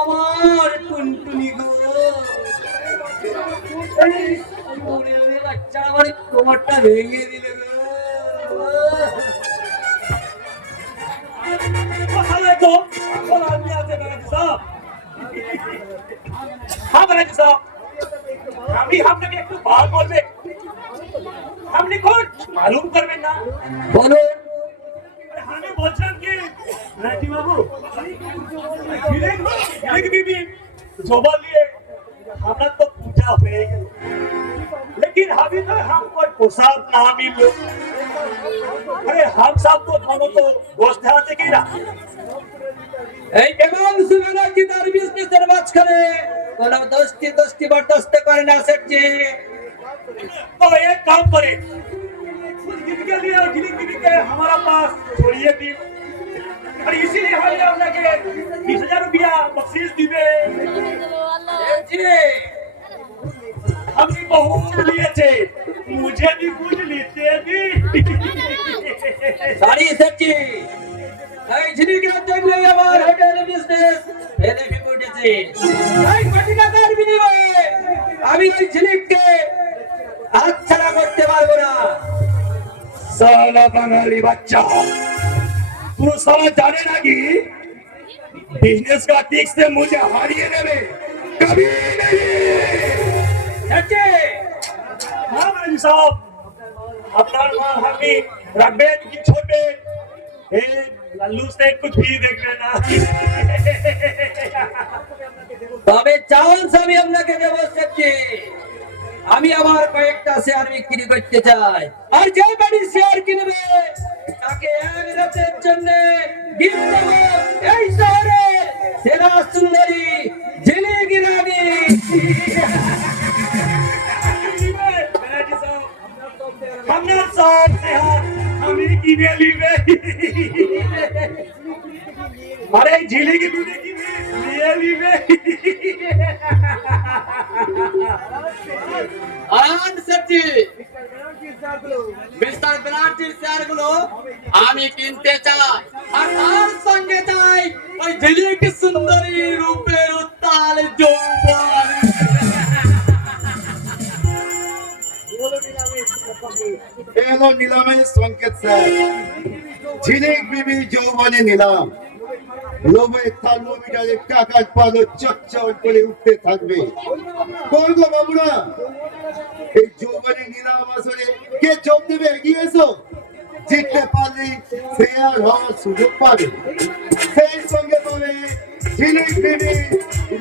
আমার টুনটুনি গো, বাচ্চা আমার কোমরটা ভেঙে দিলে গো। আপনি আপনাকে একটু বাল বলবে, আপনি কোন মালুম করবেন না? বলুন। আমি বলছিলাম কি রাজি বাবু, বিবি जोबा लिए हमारा तो पूजा हो गई, लेकिन अभी तो हमको प्रसाद ना मिलो। अरे हम सब तो दोनों तो दोस्त हैं कि ना? এই কেমন সুগানা কি তার বিজনেসের মাঝখানে কোন দোস্তি বরদাস্ত করে না সেটজি। तो एक काम करे, खुद गिन के लिए गिन के हमारा पास छोड़िए दी, और इसीलिए हमने आपके 20,000 रुपया बख्शीश दिए। हमने बहुत लिए थे, मुझे भी कुछ लेते दी। সরি সেটজি, এই ঝিলিকে দেখলে আমার হোটেল বিজনেস ফেলে উঠেছে। এই কোটি টাকার বিনিময়ে আমি এই ঝিলিককে হাতছাড়া করতে পারবো না। साला बंगाली बच्चा, तू साला जाने लगी बिजनेस का दिख से मुझे हारिए देवे कभी नहीं। সেটজি, हाँ भाई साहब, अपना माल हमी रखबे कि छोड़बे, ए लल्लू से कुछ भी देख लेना। তবে চান্স আমি আপনাকে দেব সেটজি। আমি আমার কয়েকটা শেয়ার বিক্রি করতে চাই, আর যে বাড়ি শেয়ার কিনবে তাকে এক রাতের জন্য গিফট দেব এই শহরে সেরা সুন্দরী ঝিলিক রানী। हमने साथ से हाथ हमें किने लीवे, अरे झीली की दूध की लिए लीवे। আর সেটজি, মিস্টার ব্রান্টির শেয়ারগুলো আমি কিনতে চাই, আর তার সঙ্গে চাই ওই ঝিলিক সুন্দরী রূপের উত্তাল যৌবন। এলো নিলামের সংকেত স্যার। ঝিলিক বিবি যৌবনে নিলাম, লোভে থার্মোমিটারে টাকার পালো চচ্চর করে উঠতে থাকবে। করবো বাবুরা, এই যৌবনে নিলাম আসলে কে যোগ দেবে? এগিয়ে এসো, জিততে পারলেই ফেয়ার হওয়ার সুযোগ পাবে। সেই সঙ্গে পাবে ঝিলিক বিবি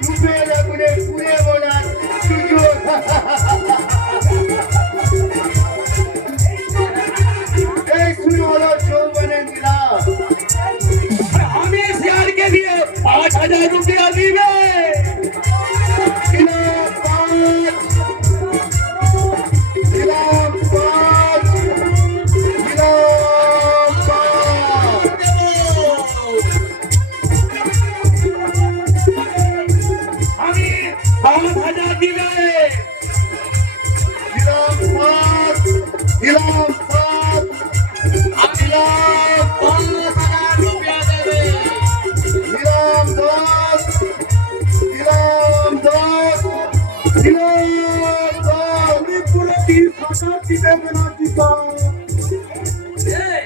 রূপের আগুনে পুড়ে মরার সুযোগ। এই শুরু হলো যৌবনে নিলাম। हमें शेयर के लिए 5,000 रुपया दीवे। নিলাম পাঁচ, নিলাম পাঁচ, নিলাম পাঁচ। हमें 5,000 दीवे। নিলাম পাঁচ, নিলাম পাঁচ, নিলাম 5,000 রুপিয়া দেবে। নিলাম 10, নিলাম 10, নিলাম 10। আমি পুরো 30,000 দিতে বেনাচ্ছি স্যার।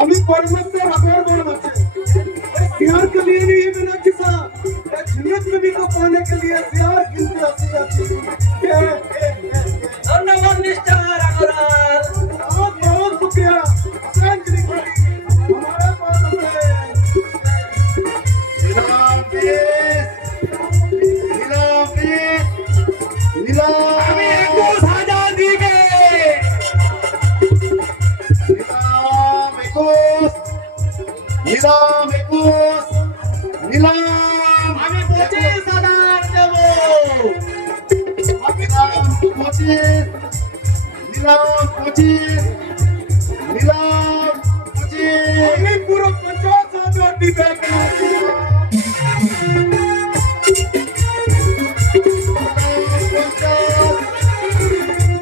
আমি परमेश्वर आभार मानते हैं। प्यार के लिए नहीं बेनाची साहब, झिलिक बीबी को पाने के लिए प्यार गिनते आती जाती है। ধন্যবাদ মিস্টার আগরওয়াল। बहुत बहुत शुक्रिया थैंक यू हमारे पास है नीलाम बीस, नीलाम बीस, हमें नीलाम 21,000 दीवे। नीलाम 21, नीलाम 21, नीलाम আমি 25,000 দেবো। नीलाम 25, नीलाम 25, नीलाम 25। আমি পুরো 50,000 দিবে না।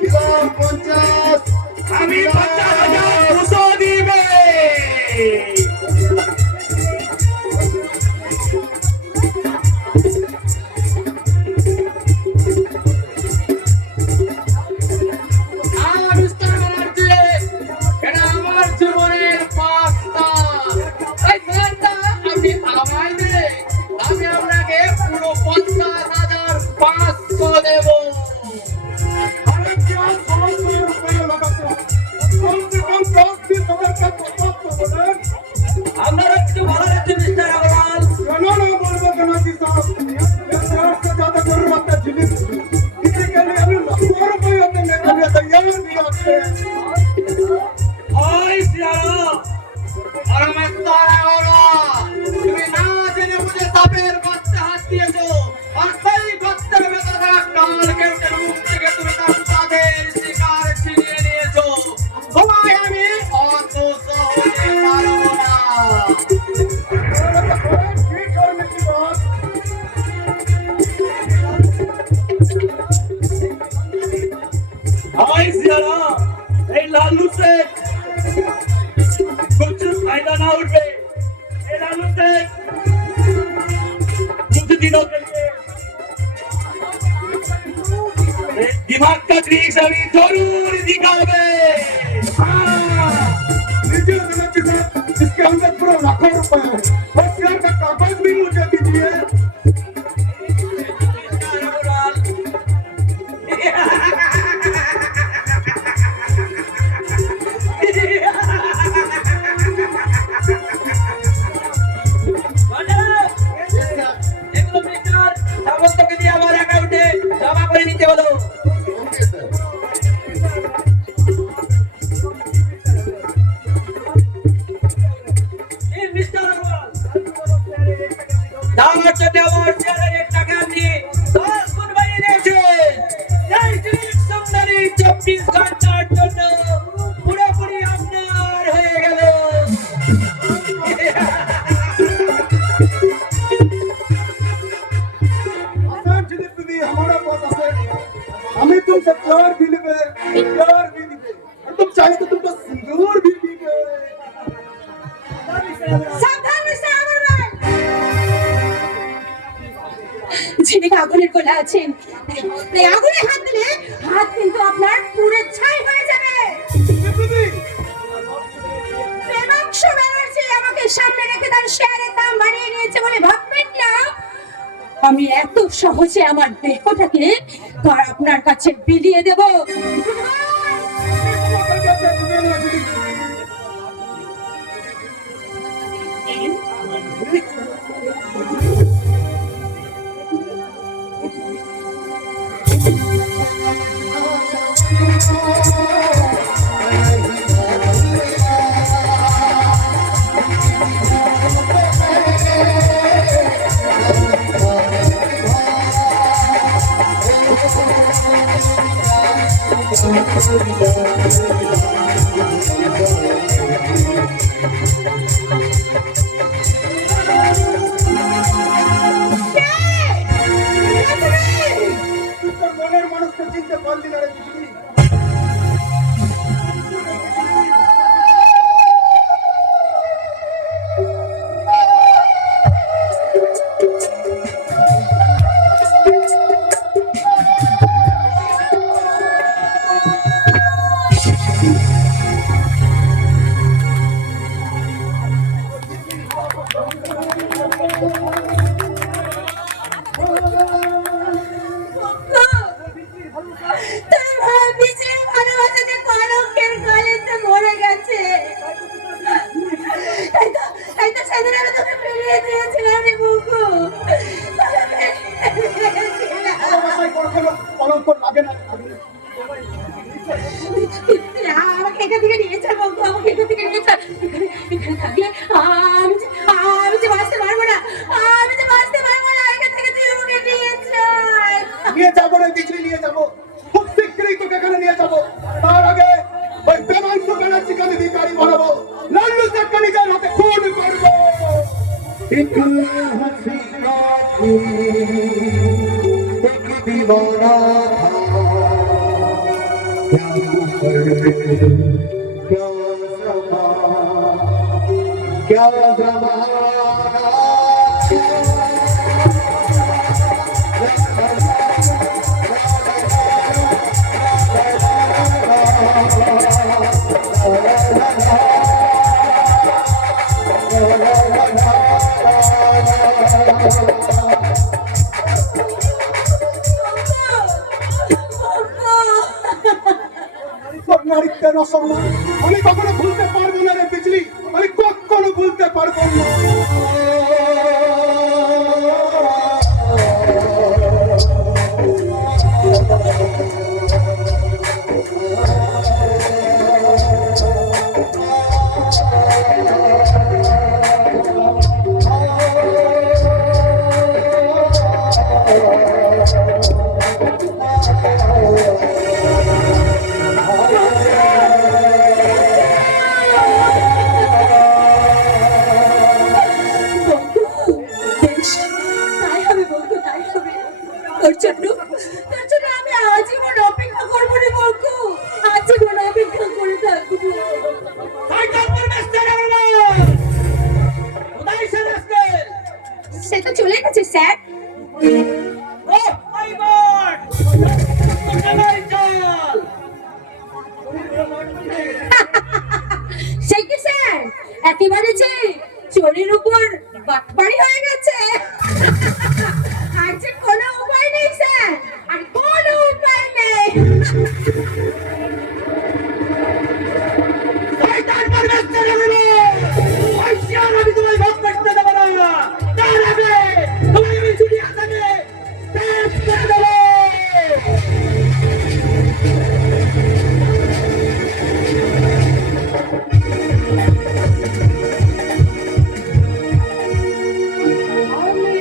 দিলাম 50। আমি 50,000 200 দিবে। মিস্টার ব্যানার্জি, এটা আমার জীবনের পাঁচটা। এই পাঁচটা আপনি আমায় দিলে আমি আপনাকে পুরো 50,500 দেব। अरे क्या 100 रुपये लगाते हो? कम से कम 10-20 हजार का तो बोले। আপনারা একটু ভালো রাখছেন মিস্টার আগরওয়াল। चलो ना बोलबो गणाजी साहब, ये शहर से ज्यादा जरूरत है जिलिस। इसी के लिए अभी 100 रुपये देने के लिए तैयार भी होते हैं। ওই সিয়ারা, আর মিস্টার আগরওয়াল, তুমি না জেনে বুঝে সাপের গর্তে হাত দিয়েছো, আর সেই গর্তের ভেতরে ডাল কেটে মুখ থেকে তুমি তার স্বাদের শিকার ছিনিয়ে নিয়েছো। তোমায় আমি অত সহজে ছাড়বো না। ठीक है मिट्टी बात। ওই সিয়ারা, এই লালু से कुछ फायदा ना उठे। ए लालू से कुछ दिनों के लिए दिमाग का ट्रिक्स अभी जरूर दिखावे। हाँ। लीजिए गणाजी साहब, इसके अंदर पूरा लाखों रुपए है और शेयर का कागज भी मुझे दीजिए। এগুলো মিস্টার সামন্তকে দিয়ে আমার অ্যাকাউন্টে জমা করে নিতে হলো। Okay sir. এই মিস্টার আগরওয়াল, যাওয়ার জন্য আমার শেয়ারের 1 টাকা দিয়ে 10 গুণ বাড়িয়ে দিয়েছে। এই দিলীপ সুন্দরী 24 ঘন্টার জন্য পুরোপুরি আপনার হয়ে গেল। आसान जिलिस भी हमारा पास है। हमें तुमसे प्यार भी लिबे, प्यार भी दिबे, और तुम चाहे तो तुमको सिंदूर भी दिबे। সাবধান মিস্টার আগরওয়াল, যিনি আগুনের গোলা আছেন, তাই আগুনে হাত দিলে হাত কিন্তু আপনার পুরো ছাই হয়ে যাবে। প্রেমাংশু ব্যানার্জি আমাকে সামনে রেখে তার শেয়ারের দাম বাড়িয়ে নিয়েছে বলে ভাববেন না আমি এত সহজে আমার দেহটাকে আপনার কাছে বিলিয়ে দেব। তোর মনের মানুষকে চিনতে পারলি না রে বিজলি। কলঙ্ক লাগে না। আমাকে এখান থেকে নিয়ে চল বন্ধু, আমাকে এখান থেকে নিয়ে চল। এখানে থাকলে আমি যে বাঁচতে পারবো না, আমি যে বাঁচতে পারবো না। এখান থেকে তুই আমাকে নিয়ে চল। নিয়ে যাবো রে বিজলি, নিয়ে যাবো, খুব শীঘ্রই তোকে এখানে নিয়ে যাবো। एक हसीना थी, एक दीवाना था, क्या उम्र, क्या समा, क्या जमाना। নারীত্বের অসম্মান আমি কখনো ভুলতে পারবো না রে বিজলি, আমি কখনো ভুলতে পারবো না। বেশ, তাই হবে বলতো, তাই হবে। তোর জন্য আমি আজীবন অপেক্ষা করবো রে বলতো, আজীবন অপেক্ষা করে থাকবো। সে তো চলে গেছে স্যার। সে কি স্যার, একেবারে যে চোরের উপর বাটপাড়ি হয়ে গেছে। আর যে কোনো উপায় নেই স্যার, আর কোনো উপায় নেই। আমি তোমায় ভাগ করতে দেবো না, তার আগে তোমায় আমি চুরি আসামে পেশ করে দেবো। আমি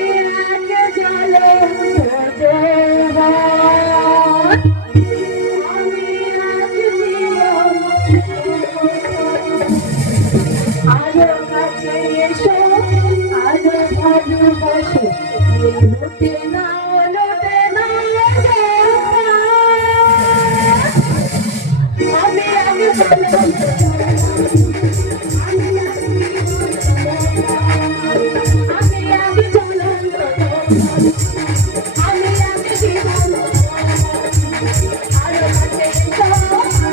আগে জলে ভগবান, আমি আগে জীবন আরো কাছে এসো, আরো ভালোবাসো, লুটে নাও আমি আগে আমি আগে জ্বলন্ত, আমি আগে জীবন আরো কাছে এসো, আরো কাছে এসো, আরো ভালোবাসো, লুটে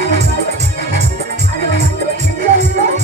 নাও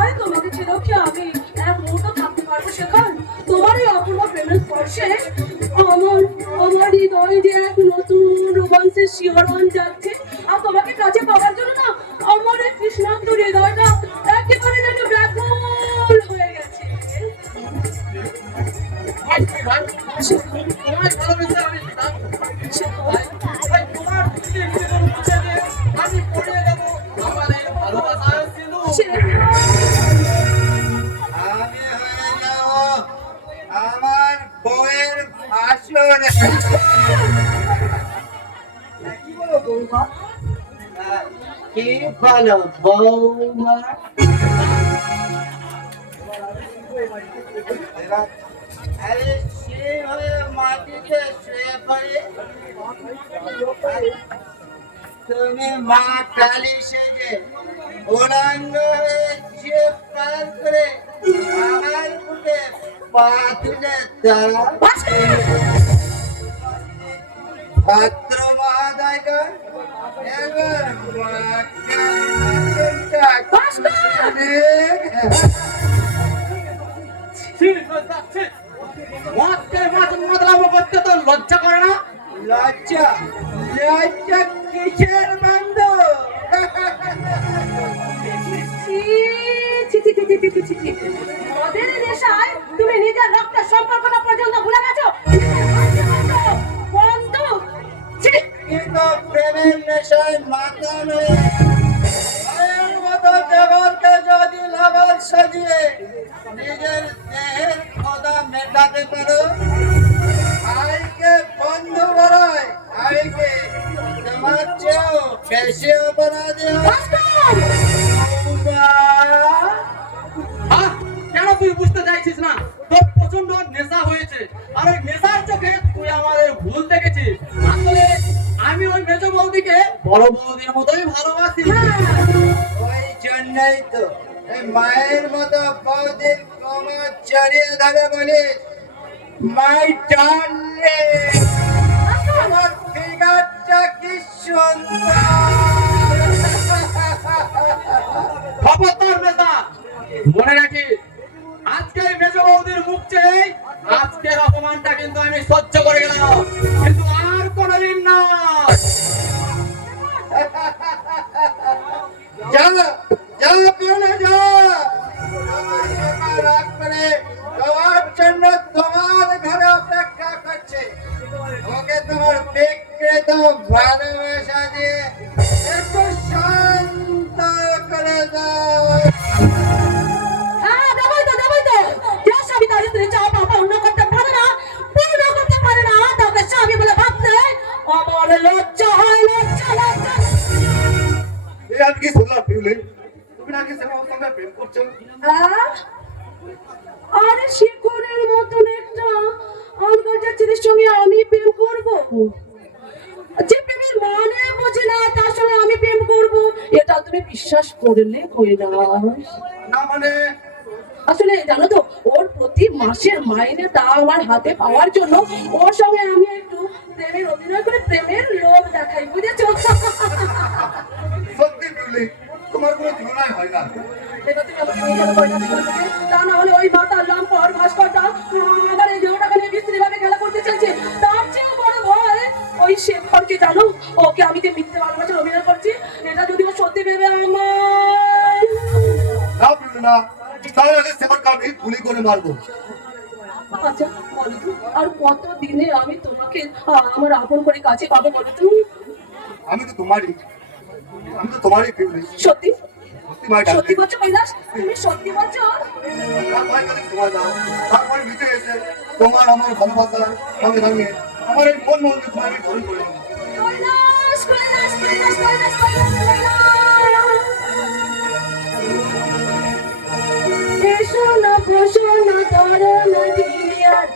আরে তোমাকে ছেড়েও কি আমি এক মুহূর্ত থাকতে পারবো সেখান? তোমার এই অপূর্ব প্রেমের স্পর্শে আমার হৃদয় যে এক নতুন রোমান্সের শিহরণ যাচ্ছে। আর তোমাকে কাছে পাওয়ার জন্য না আমার এই কৃষ্ণান্ত হৃদয়টা একেবারে যেন ব্যাকুল হয়ে গেছে। আমি হয়ে যাব আমার বউয়ের আসর। কি বলো বৌমা? কি বলো বৌমা? আরে সে হয়ে মাটিতে শুয়ে পড়ে তুমি মা কালী সেজে উলঙ্গ হয়ে জিভ পার করে আমার বুকে পা তুলে দাঁড়া পাত্র মহাদয়গণ এবার লজ্জা করে না? লজ্জা লজ্জা কিসের বন্ধ? ছি, ছি, ছি, ছি, ছি, ছি, ছি, ছি। মদের নেশায় তুমি নিজের রক্তের সম্পর্কটা পর্যন্ত ভুলে গেছো। বন্ধু, ছি। কিন্তু প্রেমের নেশায় মাথা নয় মায়ের মতো দেবরকে যদি লাগল সাজিয়ে নিজের দেহের ক্ষুধা মেটাতে পারো আইকে বন্ধু বড়ায় আইকে তোমার চেয়েও বেশি অপরাধী কেন তুই বুঝতে চাইছিস না? তোর প্রচন্ড নেশা হয়েছে, আর ওই নেশার চোখে তুই আমাদের ভুল দেখেছিস। আসলে আমি ওই মেজ বৌদিকে বড় বৌদির মতোই ভালোবাসি। ওই জন্যই তো এই মায়ের মতো বৌদির কোমর জড়িয়ে ধরে বলিস মাই ডার্লিং আমার ফিগারটা কি সুন্দর। খবরদার মেজা, মনে রাখিস আজকে মেজ বৌদির মুখ চেয়ে আজকের অপমানটা কিন্তু আমি সহ্য করে গেলাম, কিন্তু আর কোনোদিন না। যা যা বলে যা রাগ করে তোমার জন্য তোমার ঘরে অপেক্ষা করছে। ওকে তোমার বিক্রেত ভালোবাসা দিয়ে একটু শান্ত করে দাও। হ্যাঁ, দেবই তো, দেবই তো। যে স্বামী তার স্ত্রীর চাওয়া পাওয়া পূর্ণ করতে পারে না, পূর্ণ করতে পারে না, তাকে স্বামী বলে ভাবতে আমার লজ্জা হয়, লজ্জা, লজ্জা। এই আমি কি শুনলাম পিউলি, তুমি নাকি শ্যামার সঙ্গে প্রেম করছো? আহ? আরে শিকড়ের মতন একটা আন্তর্জাতিক ছেলের সঙ্গে আমি প্রেম করবো? যে প্রেমের মানে বোঝে না তার সঙ্গে আমি প্রেম করব, এটা তুমি বিশ্বাস করলে কৈলাস? না মানে আসলে জানো তো, ওর প্রতি মাসের মাইনেটা আমার হাতে পাওয়ার জন্য ওর সঙ্গে আমি একটু প্রেমের অভিনয় করে প্রেমের লোভ দেখাই, বুঝেছো? সত্যি পিউলি, তোমার কোনো তুলনাই হয় না। এটা তুমি আমাকে নিয়ে যাবে কৈলাস এখান থেকে। তা না হলে ওই মাতার লাম্পর ভাস্করটা আমার এই দেহটাকে নিয়ে বিশ্রীভাবে খেলা করতে চাইছে। তার চেয়েও বড় ভয় ওই শেখরকে, জানো ওকে আমি যে মিথ্যে ভালোবাসার অভিনয় করছি এটা যদি ও সত্যি ভেবে আমার। না পিউলি না, তাহলে আগে শ্যামাকে আমি গুলি করে মারবো। আচ্ছা বলো তো, আর কত দিনে আমি তোমাকে আমার আপন করে কাছে পাবো বলো তো? আমি তো তোমারই পিউলি। সত্যি সত্যি ভাই, সত্যি বলছো কৈলাস? তুমি সত্যি বলছো? ভাই কাছে সময় দাও, তারপরে নিতে এসে তোমার আমার ভালোবাসার সঙ্গে সঙ্গে আমার এই মন মন্দির আমি গ্রহণ করে নেবো। কৈলাস, কৈলাস, কৈলাস, কৈলাস, কৈলাস, কৈলাস। এসো না বসো না ধরো না দিয়ার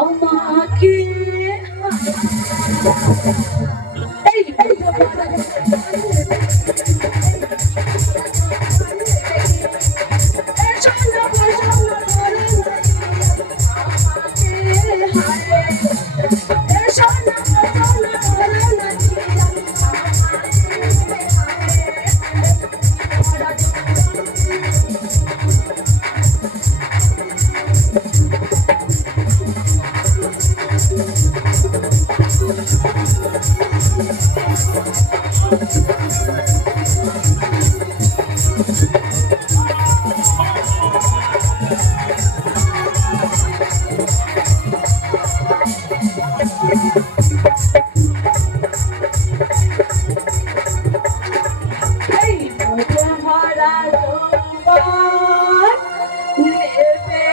আমাকে। এই এসো না বসো না ধরো না আমাকে, হায় এসো না বসো না ধরো না দিয়ার এই মতো ভরা রোববার নেবে।